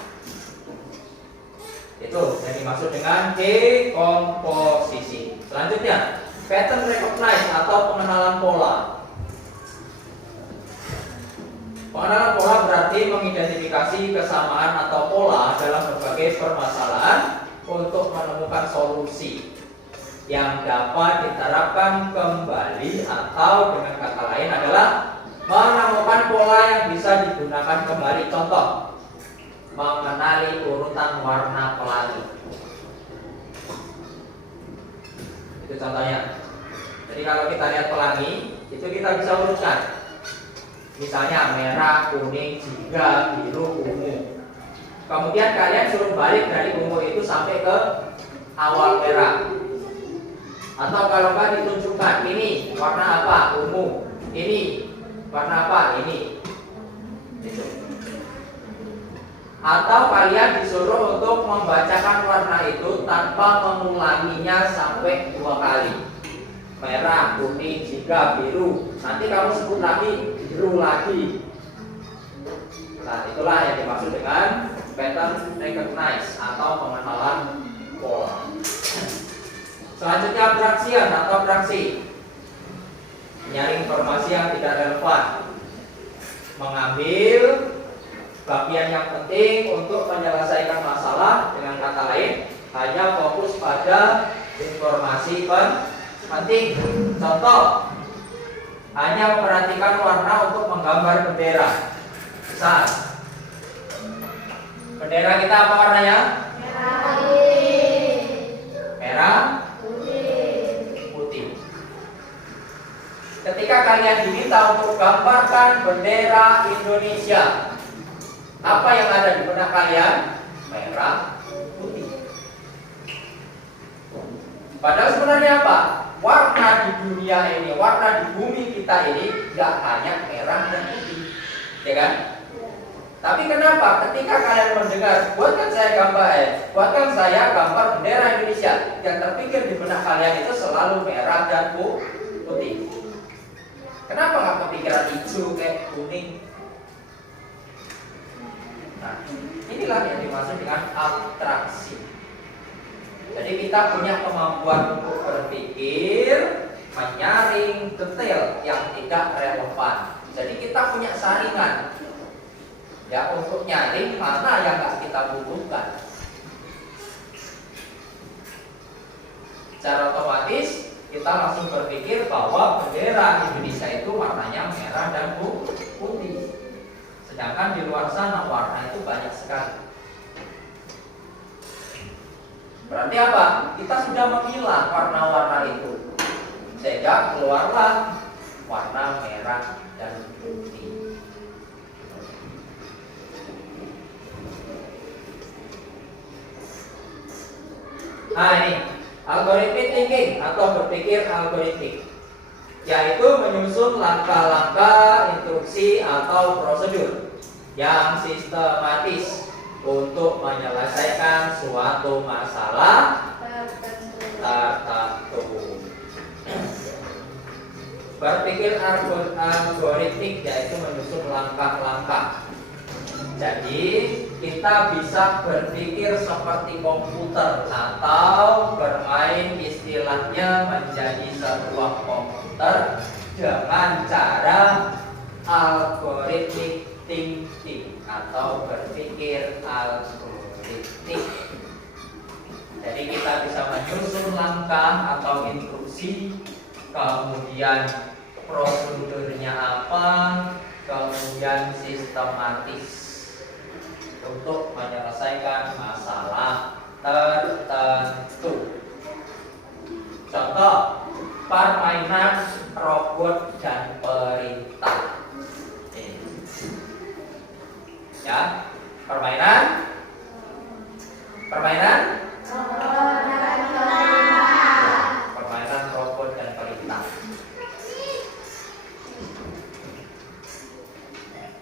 Itu yang dimaksud dengan dekomposisi. Selanjutnya, pattern recognize atau pengenalan pola. Pengenalan pola berarti mengidentifikasi kesamaan atau pola dalam berbagai permasalahan untuk menemukan solusi yang dapat diterapkan kembali, atau dengan kata lain adalah menemukan pola yang bisa digunakan kembali. Contoh, mengenali urutan warna pelangi. Itu contohnya. Jadi kalau kita lihat pelangi, itu kita bisa urutkan. Misalnya merah, kuning, jingga, biru, ungu. Kemudian kalian suruh balik dari ungu itu sampai ke awal merah. Atau kalau nggak ditunjukkan, ini warna apa? Ungu. Ini warna apa? Ini. Itu. Atau kalian disuruh untuk membacakan warna itu tanpa mengulanginya sampai 2 kali. Merah, kuning, jingga, biru. Nanti kamu sebut lagi, biru lagi. Nah, itulah yang dimaksud dengan pattern recognize atau pengenalan pola. Selanjutnya, abstraction atau abstraksi. Menyaring informasi yang tidak relevan. Mengambil bagian yang penting untuk menyelesaikan masalah, dengan kata lain hanya fokus pada informasi penting. Contoh, hanya memperhatikan warna untuk menggambar bendera. Misal, bendera kita apa warnanya? Merah, putih. Ketika kalian diminta untuk gambarkan bendera Indonesia, apa yang ada di benak kalian? Merah, putih. Padahal sebenarnya apa? Warna di dunia ini, warna di bumi kita ini gak hanya merah dan putih, ya kan? Tapi kenapa ketika kalian mendengar buatkan saya gambar bendera Indonesia, yang terpikir di benak kalian itu selalu merah dan putih? Kenapa nggak kepikiran hijau kayak kuning? Nah, inilah yang dimaksud dengan abstraksi. Jadi kita punya kemampuan untuk berpikir, menyaring detail yang tidak relevan. Jadi kita punya saringan, ya, untuk nyaring mana yang nggak kita butuhkan. Secara otomatis kita langsung berpikir bahwa bendera Indonesia itu warnanya merah dan putih. Sedangkan di luar sana warna itu banyak sekali. Berarti apa? Kita sudah memilah warna-warna itu, sehingga keluarlah warna merah dan putih. Nah, ini algoritmic thinking atau berpikir algoritmik, yaitu menyusun langkah-langkah, instruksi atau prosedur yang sistematis untuk menyelesaikan suatu masalah tertentu. Berpikir algoritmik yaitu menyusun langkah-langkah. Jadi kita bisa berpikir seperti komputer atau bermain istilahnya menjadi sebuah komputer dengan cara algorithmic thinking atau berpikir algoritmik. Jadi kita bisa menyusun langkah atau instruksi, kemudian prosedurnya apa, kemudian sistematis untuk menyelesaikan masalah tertentu. Contoh, permainan robot dan perintah. Ya, permainan robot dan perintah.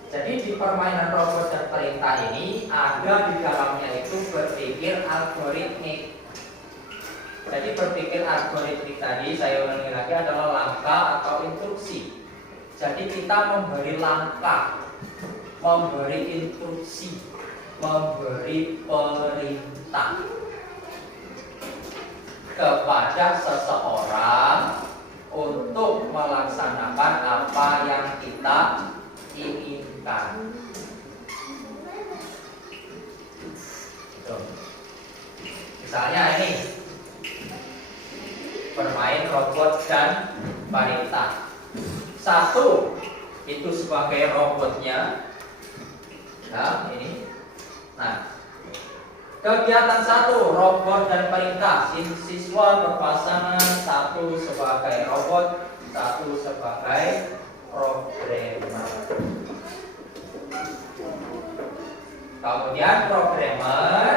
Jadi di permainan robot dan perintah ini ada di dalamnya itu berpikir algoritmik. Jadi berpikir algoritmik tadi saya ulangi lagi adalah langkah atau instruksi. Jadi kita memberi langkah, memberi instruksi, memberi perintah kepada seseorang untuk melaksanakan apa yang kita inginkan. Misalnya ini bermain robot dan perintah. Satu itu sebagai robotnya. Nah, ini. Nah, kegiatan satu robot dan perintah. Siswa berpasangan, satu sebagai robot, satu sebagai programmer. Kemudian programmer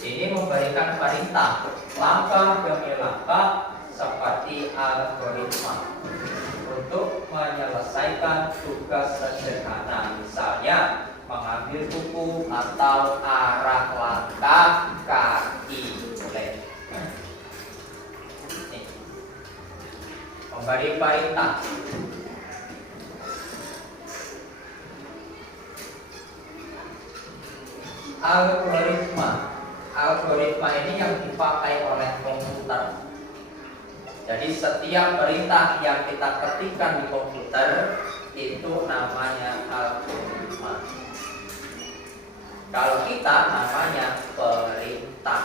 ini memberikan perintah langkah demi langkah seperti algoritma untuk menyelesaikan tugas sederhana, misalnya mengambil buku atau arah langkah kaki. Memberi perintah. Algoritma ini yang dipakai oleh komputer. Jadi setiap perintah yang kita ketikkan di komputer itu namanya algoritma. Kalau kita namanya perintah.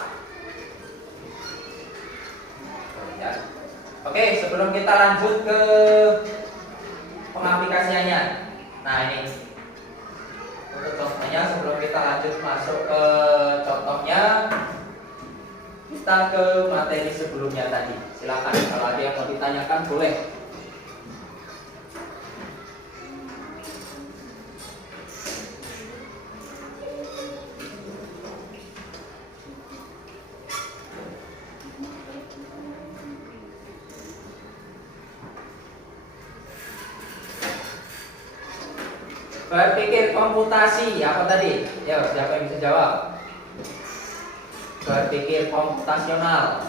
Ya. Oke, sebelum kita lanjut ke pengaplikasiannya. Nah, ini untuk contohnya, sebelum kita lanjut masuk ke contohnya, kita ke materi sebelumnya tadi. Silakan kalau ada yang mau ditanyakan boleh. Berpikir komputasi apa tadi? Ya, siapa yang bisa jawab? Berpikir komputasional.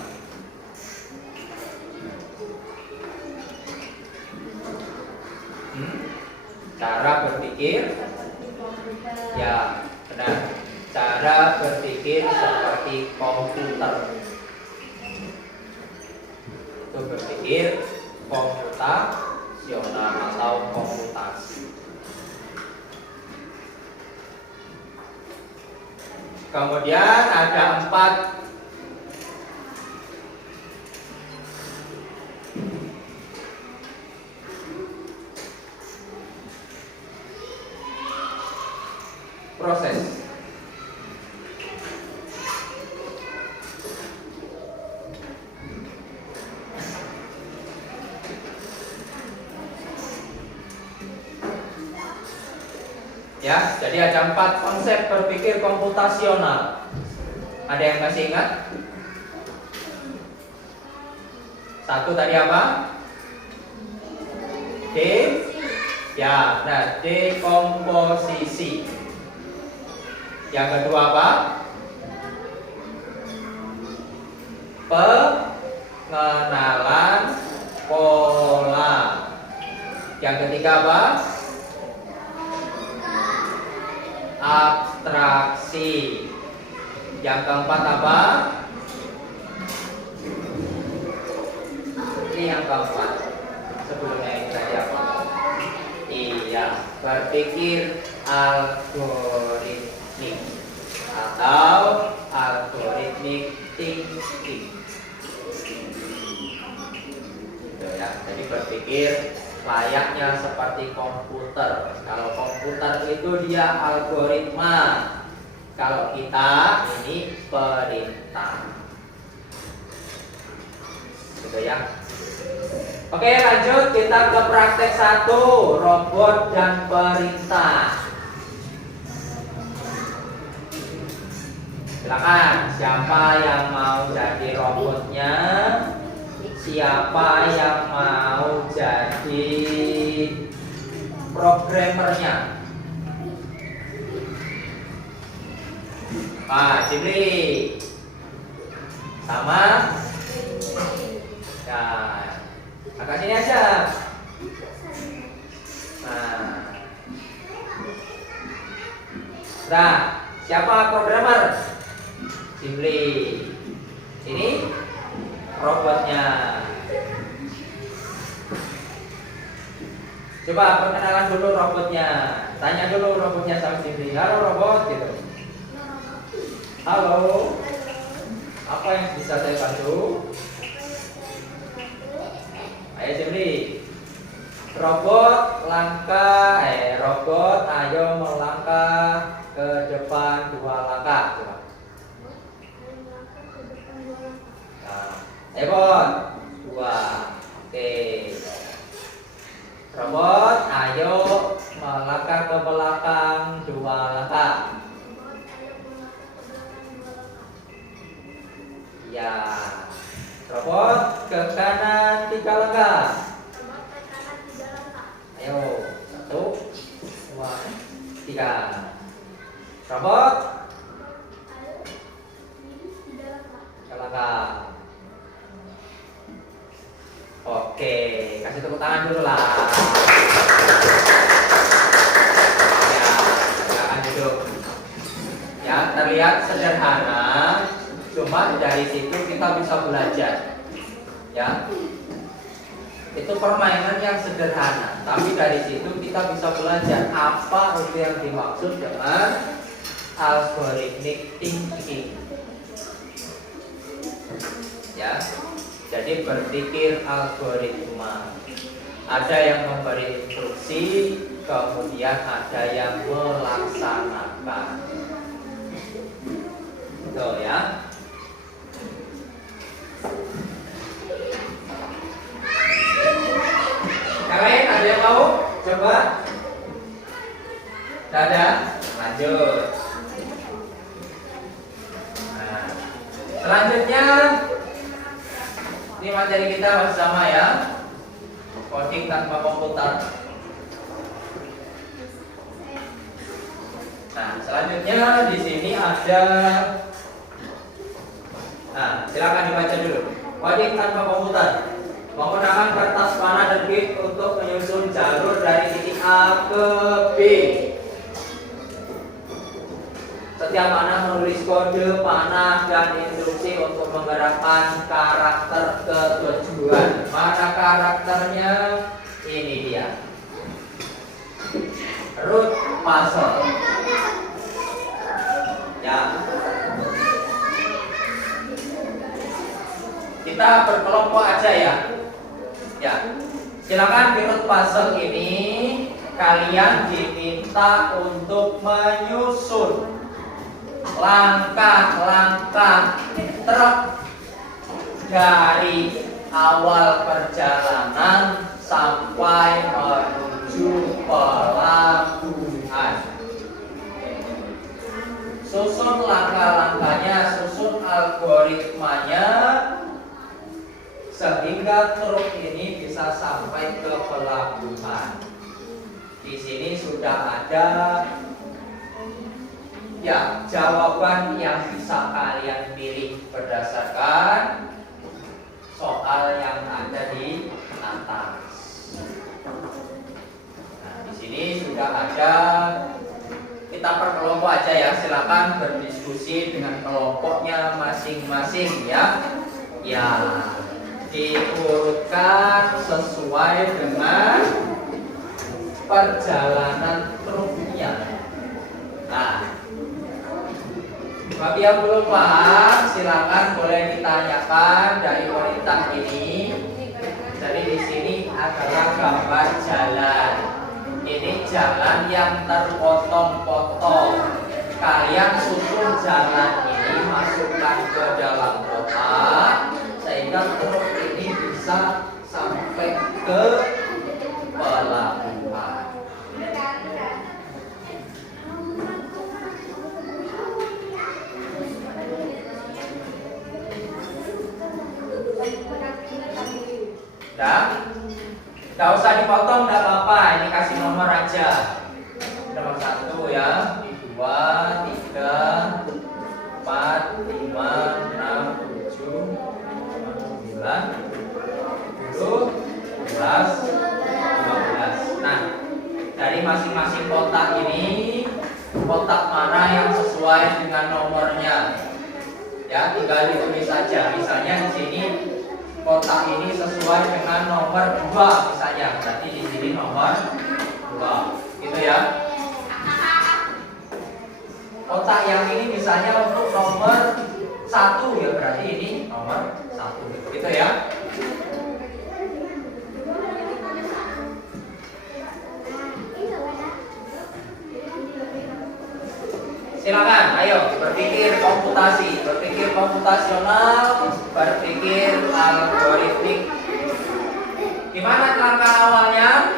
Cara berpikir, ya benar. Cara berpikir seperti komputer. Itu berpikir komputasional atau komputasi. Kemudian ada 4 proses. Ya, jadi ada 4 konsep berpikir komputasional. Ada yang masih ingat? Satu tadi apa? Ya, nah, dekomposisi. Yang kedua apa? Pengenalan pola. Yang ketiga apa? Abstraksi. Yang keempat apa? Ini yang keempat. Sebelumnya ini tadi apa? Iya, berpikir algoritmik atau algoritmik thinking. Gitu ya. Jadi berpikir layaknya seperti komputer. Kalau komputer itu dia algoritma. Kalau kita ini perintah. Gitu ya. Oke, lanjut kita ke praktek 1, robot dan perintah. Silakan, siapa yang mau jadi robotnya? Siapa yang mau jadi programmernya? Jimli sama? Ya, agak sini aja. Nah, siapa programmer? Jimli. Ini robotnya. Coba perkenalan dulu robotnya. Tanya dulu robotnya sama Jimli. Halo robot gitu. Halo. Apa yang bisa saya bantu? Ayo Jimli. Robot robot ayo melangkah ke depan 2 langkah. Coba. Bot 2. Oke. Robot ayo melangkah ke belakang 2 langkah. Ya. Robot ke kanan 3 langkah. Ayo 1 2 3. Robot 3 langkah. Oke, kasih tepuk tangan dulu lah. Ya, silakan duduk. Ya, terlihat sederhana, cuma dari situ kita bisa belajar. Ya, itu permainan yang sederhana, tapi dari situ kita bisa belajar apa itu yang dimaksud dengan algorithmic thinking. Ya. Jadi berpikir algoritma. Ada yang memberi instruksi, kemudian ada yang melaksanakan. Betul ya? Yang lain ada yang mau? Coba. Tidak ada? Lanjut. Nah, selanjutnya ini materi kita masih sama ya, coding tanpa komputer. Nah, selanjutnya di sini ada, silakan dibaca dulu. Coding tanpa komputer. Menggunakan kertas, pena, dan bit untuk menyusun jalur dari titik A ke B. Setiap anak menulis kode, panah, dan instruksi untuk menggerakkan karakter ke tujuan. Mana karakternya? Ini dia. Root puzzle. Ya. Kita berkelompok aja ya. Ya. Silakan di root puzzle ini kalian diminta untuk menyusun langkah-langkah truk dari awal perjalanan sampai menuju pelabuhan. Susun langkah-langkahnya, susun algoritmanya sehingga truk ini bisa sampai ke pelabuhan. Di sini sudah ada ya jawaban yang bisa kalian pilih berdasarkan soal yang ada di atas. sini sudah ada. Kita per kelompok aja ya. Silakan berdiskusi dengan kelompoknya masing-masing ya. Ya, diurutkan sesuai dengan perjalanan truknya. Nah, bagi yang belum paham, silakan boleh ditanyakan dari wanita ini. Jadi di sini adalah gambar jalan. Ini jalan yang terpotong-potong. Kalian susun jalan ini, masukkan ke dalam kotak sehingga truk ini bisa sampai ke pelabuhan. Nggak usah dipotong, nggak apa-apa. Ini kasih nomor aja. Nomor 1 ya, 2, 3, 4, 5, 6, 7, 9, 10, 11, 12. Nah, dari masing-masing kotak ini, kotak mana yang sesuai dengan nomornya? Ya, tinggal ditulis saja. Misalnya di sini kotak ini sesuai dengan nomor 2 misalnya. Berarti di sini nomor 2. Gitu ya. Kotak yang ini misalnya untuk nomor 1 ya, berarti ini nomor 1. Gitu ya. Silakan, ayo berpikir komputasi, berpikir komputasional, berpikir algoritmik. Gimana langkah awalnya?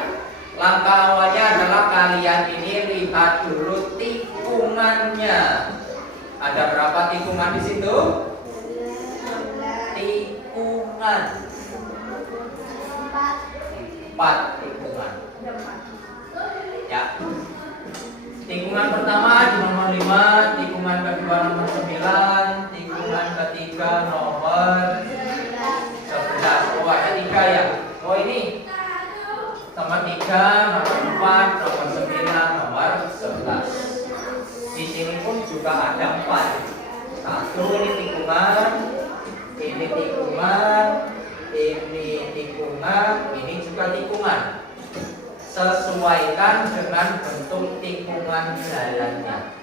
Langkah awalnya adalah kalian ini lihat dulu tikungannya. Ada berapa tikungan di situ? Tikungan. 4 tikungan. Ya. Tikungan pertama di nomor 5, tikungan kedua nomor 9, tikungan ketiga nomor 11. Oh, ada 3 ya. Oh, ini nomor 3, nomor 4, nomor 9, nomor 11. Di sini pun juga ada 4. 1 ini tikungan, ini tikungan, ini tikungan, ini juga tikungan. Sesuaikan dengan bentuk tikungan jalannya.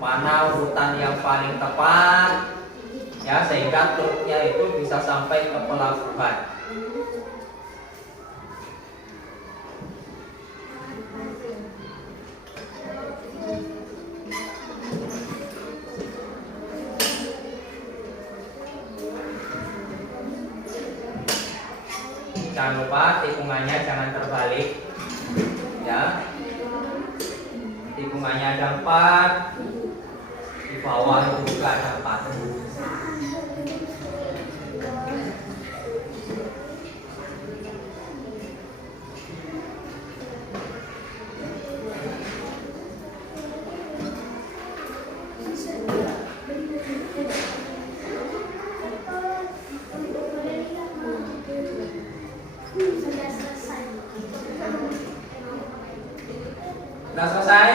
mana urutan yang paling tepat, ya, sehingga truknya itu bisa sampai ke pelabuhan. Jangan lupa tikungannya jangan terbalik, ya. Tikungannya ada 4, di bawah itu juga ada 4. Sudah selesai?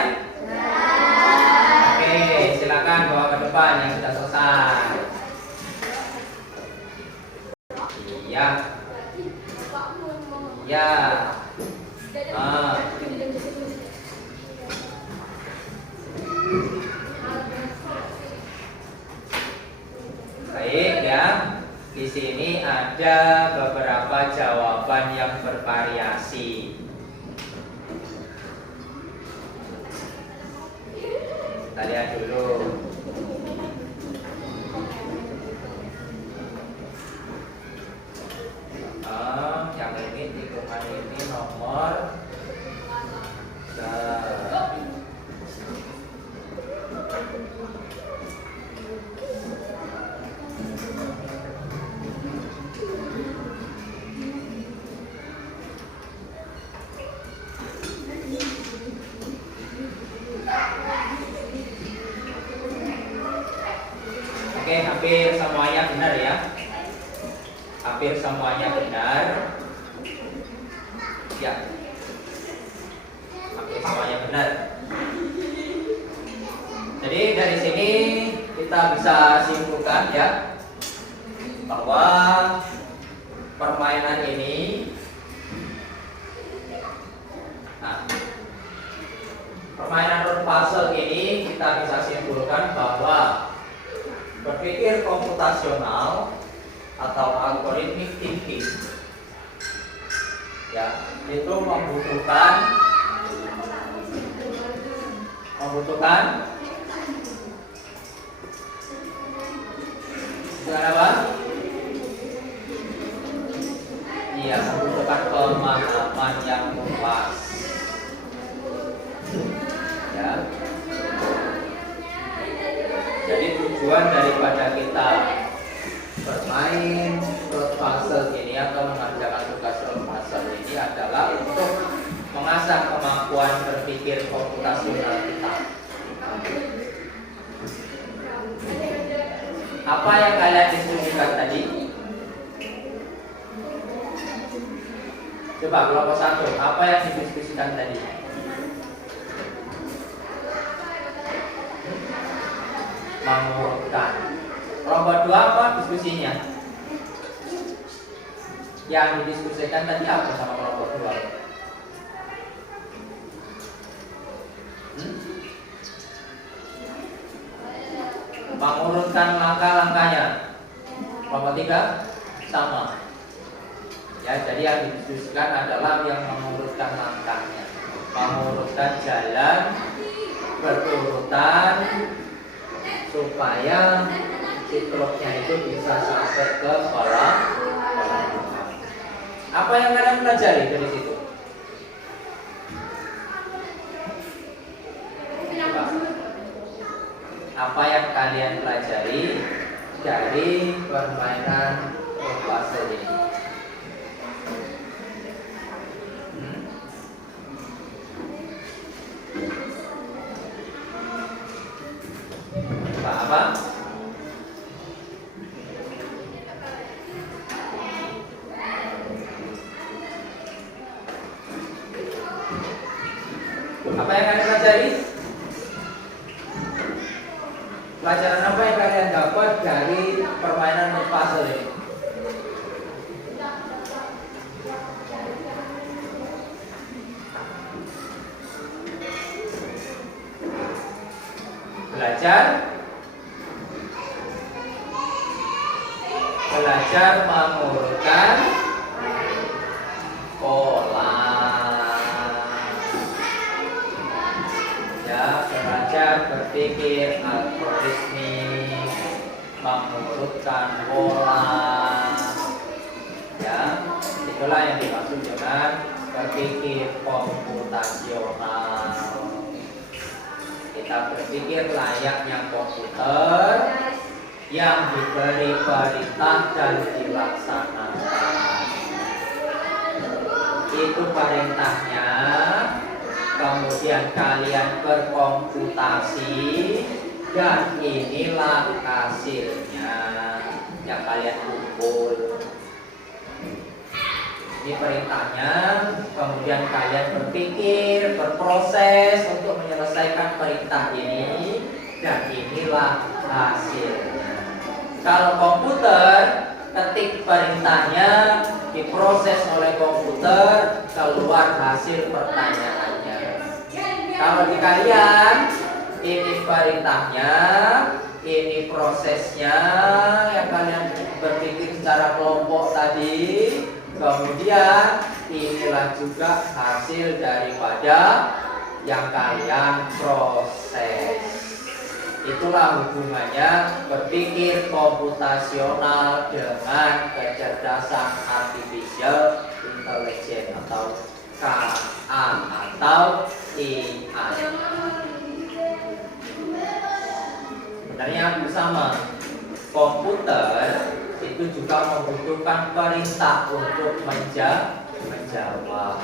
Oke, silakan bawa ke depan yang sudah selesai. Iya. Iya. Baik ya. Di sini ada beberapa jawaban yang bervariasi. Kita lihat dulu. Yang ini tikungan ini nomor Oke, hampir semuanya benar ya. Hampir semuanya benar. Ya. Hampir semuanya benar. Jadi dari sini kita bisa simpulkan ya bahwa permainan ini permainan word puzzle ini kita bisa simpulkan bahwa berpikir komputasional atau algoritmik thinking ya itu membutuhkan apa? Iya, membutuhkan pemahaman yang luas ya. Jadi tujuan daripada kita bermain word puzzle ini atau mengerjakan tugas word puzzle ini adalah untuk mengasah kemampuan berpikir komputasional kita. Apa yang kalian diskusikan tadi? Coba kelompok 1, apa yang didiskusikan tadi? Mengurutkan. Kelompok 2 apa diskusinya? Yang didiskusikan tadi apa sama kelompok 2? Mengurutkan langkah-langkahnya. Kelompok 3 sama. Ya, jadi yang didiskusikan adalah yang mengurutkan langkahnya, mengurutkan jalan berurutan supaya si truknya itu bisa sampai ke pelabuhan. Apa yang kalian pelajari dari situ? Apa yang kalian pelajari dari permainan word puzzle ini? Apa? Apa yang kalian pelajari? Pelajaran apa yang kalian dapat dari permainan word puzzle ini? belajar mengurutkan pola. Ya, belajar berpikir algoritmik, mengurutkan pola. Ya, itulah yang dimaksud dengan berpikir komputasional. Kita berpikir layaknya komputer yang diberi perintah dan dilaksanakan. Itu perintahnya, kemudian kalian berkomputasi, dan inilah hasilnya yang kalian kumpul. Ini perintahnya, kemudian kalian berpikir, berproses untuk menyelesaikan perintah ini, dan inilah hasilnya. Kalau komputer, ketik perintahnya, diproses oleh komputer, keluar hasil pertanyaannya. Kalau di kalian, ini perintahnya, ini prosesnya yang kalian berpikir secara kelompok tadi, kemudian inilah juga hasil daripada yang kalian proses. Itulah hubungannya berpikir komputasional dengan kecerdasan artificial intelligence atau KA atau AI. Sebenarnya bersama komputer itu juga membutuhkan perintah untuk menjawab.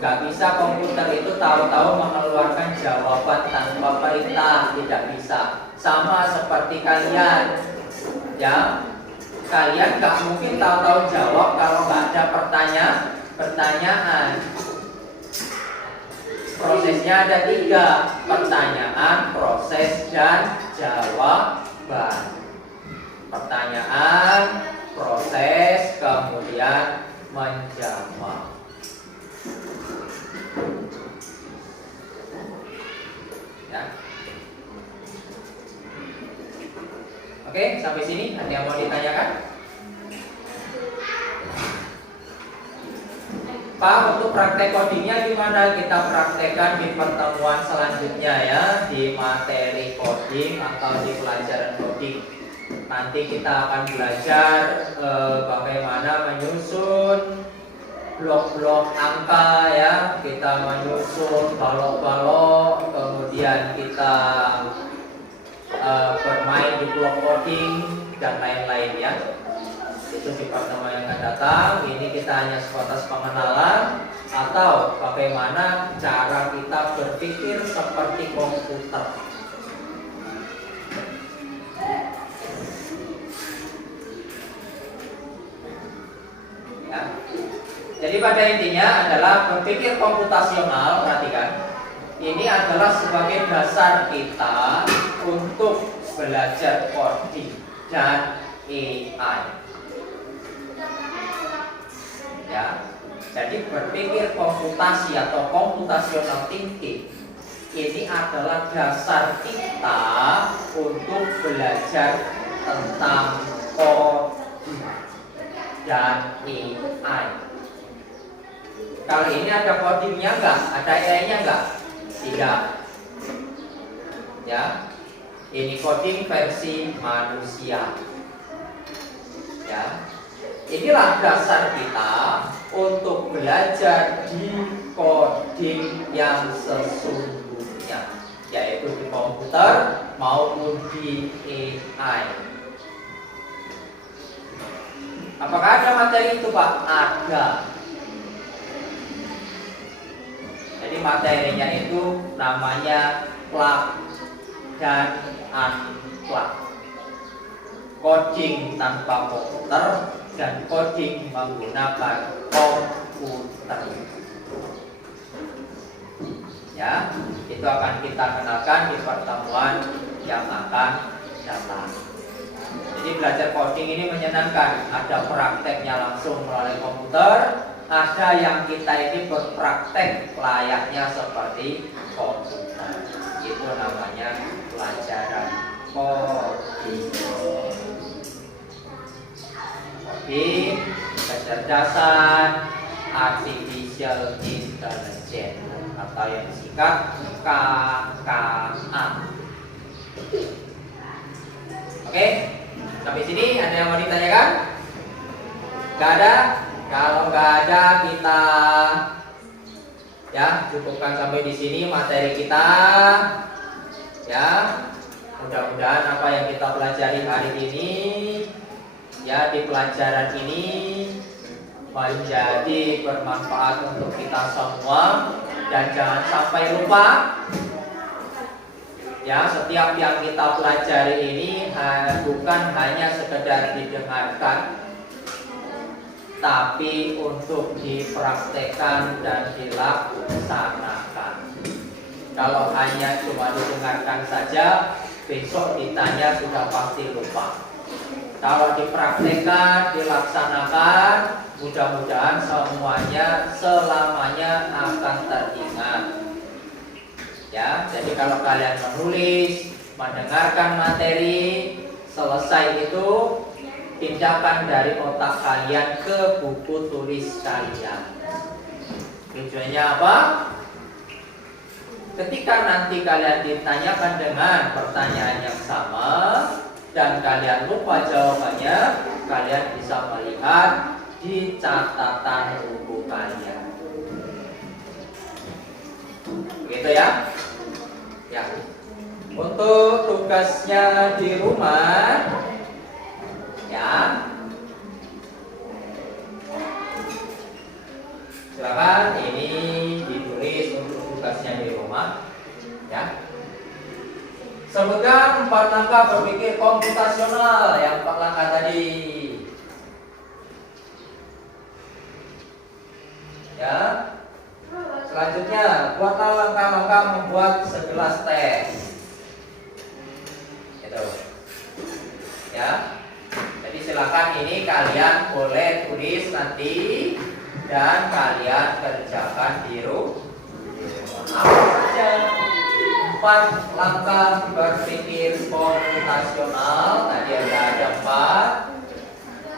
Gak bisa komputer itu tahu-tahu mengeluarkan jawaban tanpa perintah, tidak bisa. Sama seperti kalian, ya. Kalian gak mungkin tahu-tahu jawab kalau gak ada pertanyaan. Prosesnya ada 3, pertanyaan, proses, dan jawaban. Pertanyaan, proses, kemudian menjawab. Ya. Oke, sampai sini ada yang mau ditanyakan? Pak, untuk praktek codingnya gimana? Kita praktekkan di pertemuan selanjutnya ya, di materi coding atau di pelajaran coding. Nanti kita akan belajar bagaimana menyusun blok-blok angka ya, kita menyusun balok-balok, kemudian kita bermain di blok coding dan lain-lain ya. Itu di pertemuan yang akan datang. Ini kita hanya sebatas pengenalan atau bagaimana cara kita berpikir seperti komputer. Ya. Jadi pada intinya adalah berpikir komputasional, perhatikan. Ini adalah sebagai dasar kita untuk belajar coding dan AI. Ya, jadi berpikir komputasi atau computational thinking ini adalah dasar kita untuk belajar tentang coding dan AI. Kali ini ada codingnya enggak? Ada AI-nya enggak? Tidak. Ya, ini coding versi manusia. Ya. Inilah dasar kita untuk belajar di coding yang sesungguhnya, yaitu di komputer maupun di AI. Apakah ada materi itu, Pak? Ada. Jadi materinya itu namanya plug dan unplug. Coding tanpa komputer dan coding menggunakan komputer. Ya, itu akan kita kenalkan di pertemuan yang akan datang. Jadi belajar coding ini menyenangkan. Ada prakteknya langsung melalui komputer, ada yang kita ini berpraktek layaknya seperti komputer. Itu namanya pelajaran coding. Coding, kecerdasan artificial intelligence atau yang disingkat KKA. Oke, sampai sini ada yang mau ditanyakan? Gak ada? Kalau nggak ada, kita ya cukupkan sampai di sini materi kita. Ya, mudah-mudahan apa yang kita pelajari hari ini, ya di pelajaran ini menjadi bermanfaat untuk kita semua. Dan jangan sampai lupa, ya setiap yang kita pelajari ini bukan hanya sekedar didengarkan, tapi untuk dipraktekkan dan dilaksanakan. Kalau hanya cuma didengarkan saja, besok ditanya sudah pasti lupa. Kalau dipraktekkan, dilaksanakan, mudah-mudahan semuanya selamanya akan teringat. Ya, jadi kalau kalian menulis, mendengarkan materi, selesai itu pindahkan dari otak kalian ke buku tulis kalian. Tujuannya apa? Ketika nanti kalian ditanyakan dengan pertanyaan yang sama dan kalian lupa jawabannya, kalian bisa melihat di catatan buku kalian. Begitu ya? Ya. Untuk tugasnya di rumah, ya, silakan ini ditulis untuk tugasnya di rumah, ya. Sebutkan 4 langkah berpikir komputasional, yang 4 langkah tadi, ya. Selanjutnya, buatlah langkah-langkah membuat segelas teh, gitu, ya. Jadi silakan ini kalian boleh tulis nanti dan kalian kerjakan di rumah. Apa saja 4 langkah berpikir komputasional? Tadi ada 4.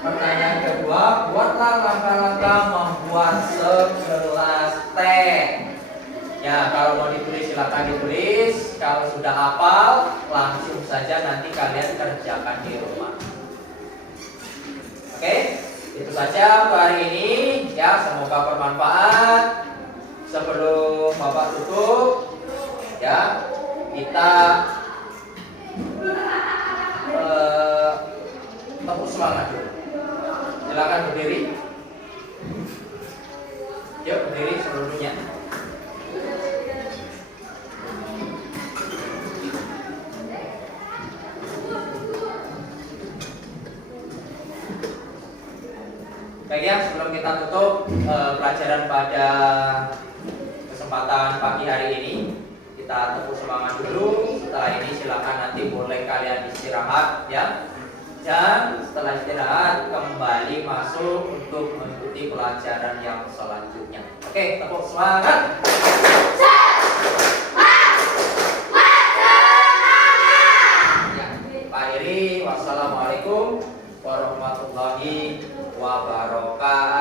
Pertanyaan kedua, buatlah langkah-langkah membuat segelas teh. Ya, kalau mau ditulis silakan ditulis. Kalau sudah hafal, langsung saja nanti kalian kerjakan di rumah. Oke, itu saja untuk hari ini. Ya, semoga bermanfaat. Sebelum Bapak tutup, ya, kita tepuk semangat dulu. Silakan berdiri. Yuk berdiri seluruhnya. Baik ya, sebelum kita tutup pelajaran pada kesempatan pagi hari ini, kita tepuk semangat dulu. Setelah ini silakan nanti boleh kalian istirahat, ya. Dan setelah istirahat kembali masuk untuk mengikuti pelajaran yang selanjutnya. Oke, tepuk semangat. Ya, Pak Iri, wassalamualaikum warahmatullahi wabarakatuh.